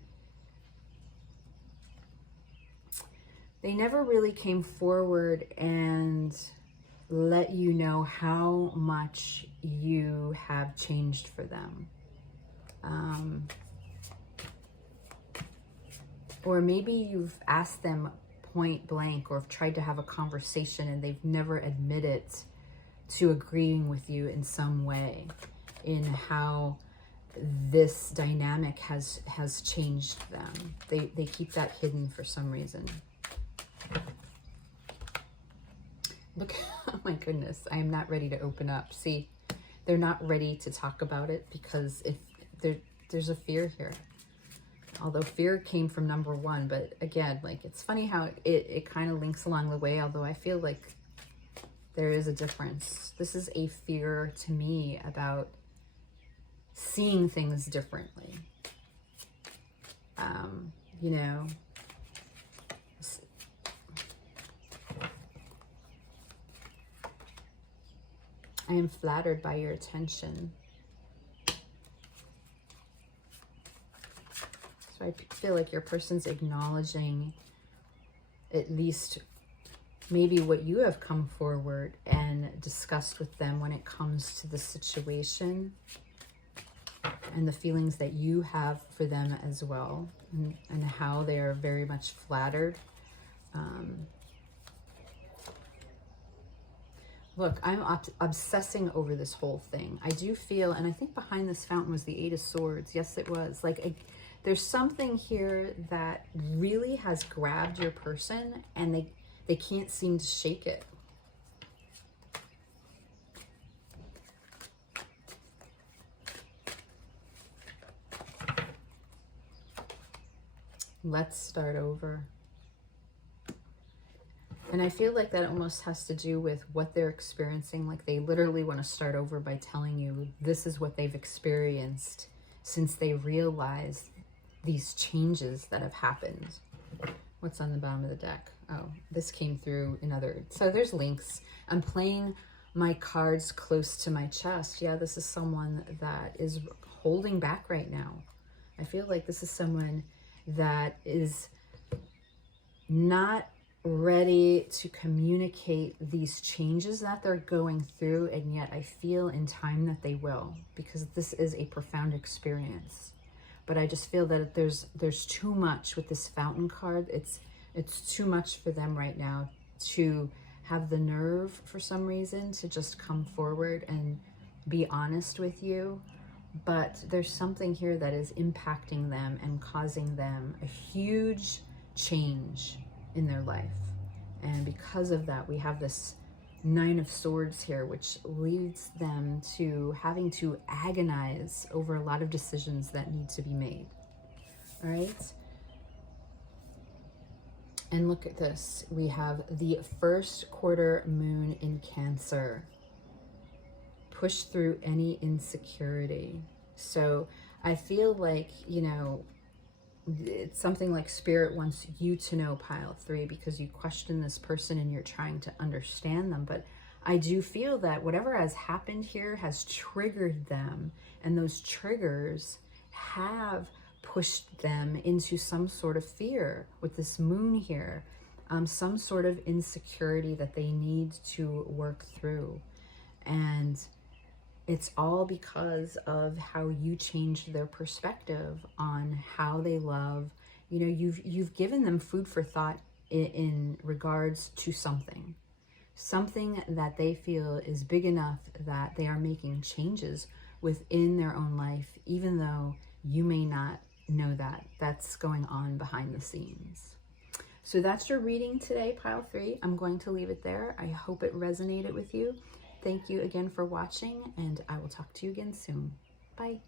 never really came forward and let you know how much you have changed for them. Or maybe you've asked them point blank or have tried to have a conversation and they've never admitted to agreeing with you in some way in how this dynamic has changed them. They keep that hidden for some reason. Look, oh my goodness, I am not ready to open up. See, they're not ready to talk about it because if there's a fear here. Although fear came from number 1, but again, like, it's funny how it kind of links along the way, although I feel like there is a difference. This is a fear to me about seeing things differently. You know, I am flattered by your attention. So I feel like your person's acknowledging at least maybe what you have come forward and discussed with them when it comes to the situation and the feelings that you have for them as well, and how they are very much flattered. Look, I'm obsessing over this whole thing. I do feel, and I think behind this fountain was the 8 of Swords. Yes, it was. Like, there's something here that really has grabbed your person and they can't seem to shake it. Let's start over. And I feel like that almost has to do with what they're experiencing. Like, they literally want to start over by telling you this is what they've experienced since they realized these changes that have happened. What's on the bottom of the deck? Oh, this came through in other. So there's links. I'm playing my cards close to my chest. Yeah, this is someone that is holding back right now. I feel like this is someone that is not ready to communicate these changes that they're going through, and yet I feel in time that they will, because this is a profound experience. But I just feel that there's too much with this fountain card. It's too much for them right now to have the nerve for some reason to just come forward and be honest with you. But there's something here that is impacting them and causing them a huge change in their life. And because of that, we have this 9 of Swords here, which leads them to having to agonize over a lot of decisions that need to be made. All right. And look at this. We have the first quarter moon in Cancer. Push through any insecurity. So I feel like, you know, it's something like Spirit wants you to know, pile 3, because you question this person and you're trying to understand them. But I do feel that whatever has happened here has triggered them, and those triggers have pushed them into some sort of fear with this moon here, some sort of insecurity that they need to work through. And it's all because of how you changed their perspective on how they love. You know, you've given them food for thought in regards to something that they feel is big enough that they are making changes within their own life, even though you may not know that. That's going on behind the scenes. So that's your reading today, pile 3. I'm going to leave it there. I hope it resonated with you. Thank you again for watching, and I will talk to you again soon. Bye.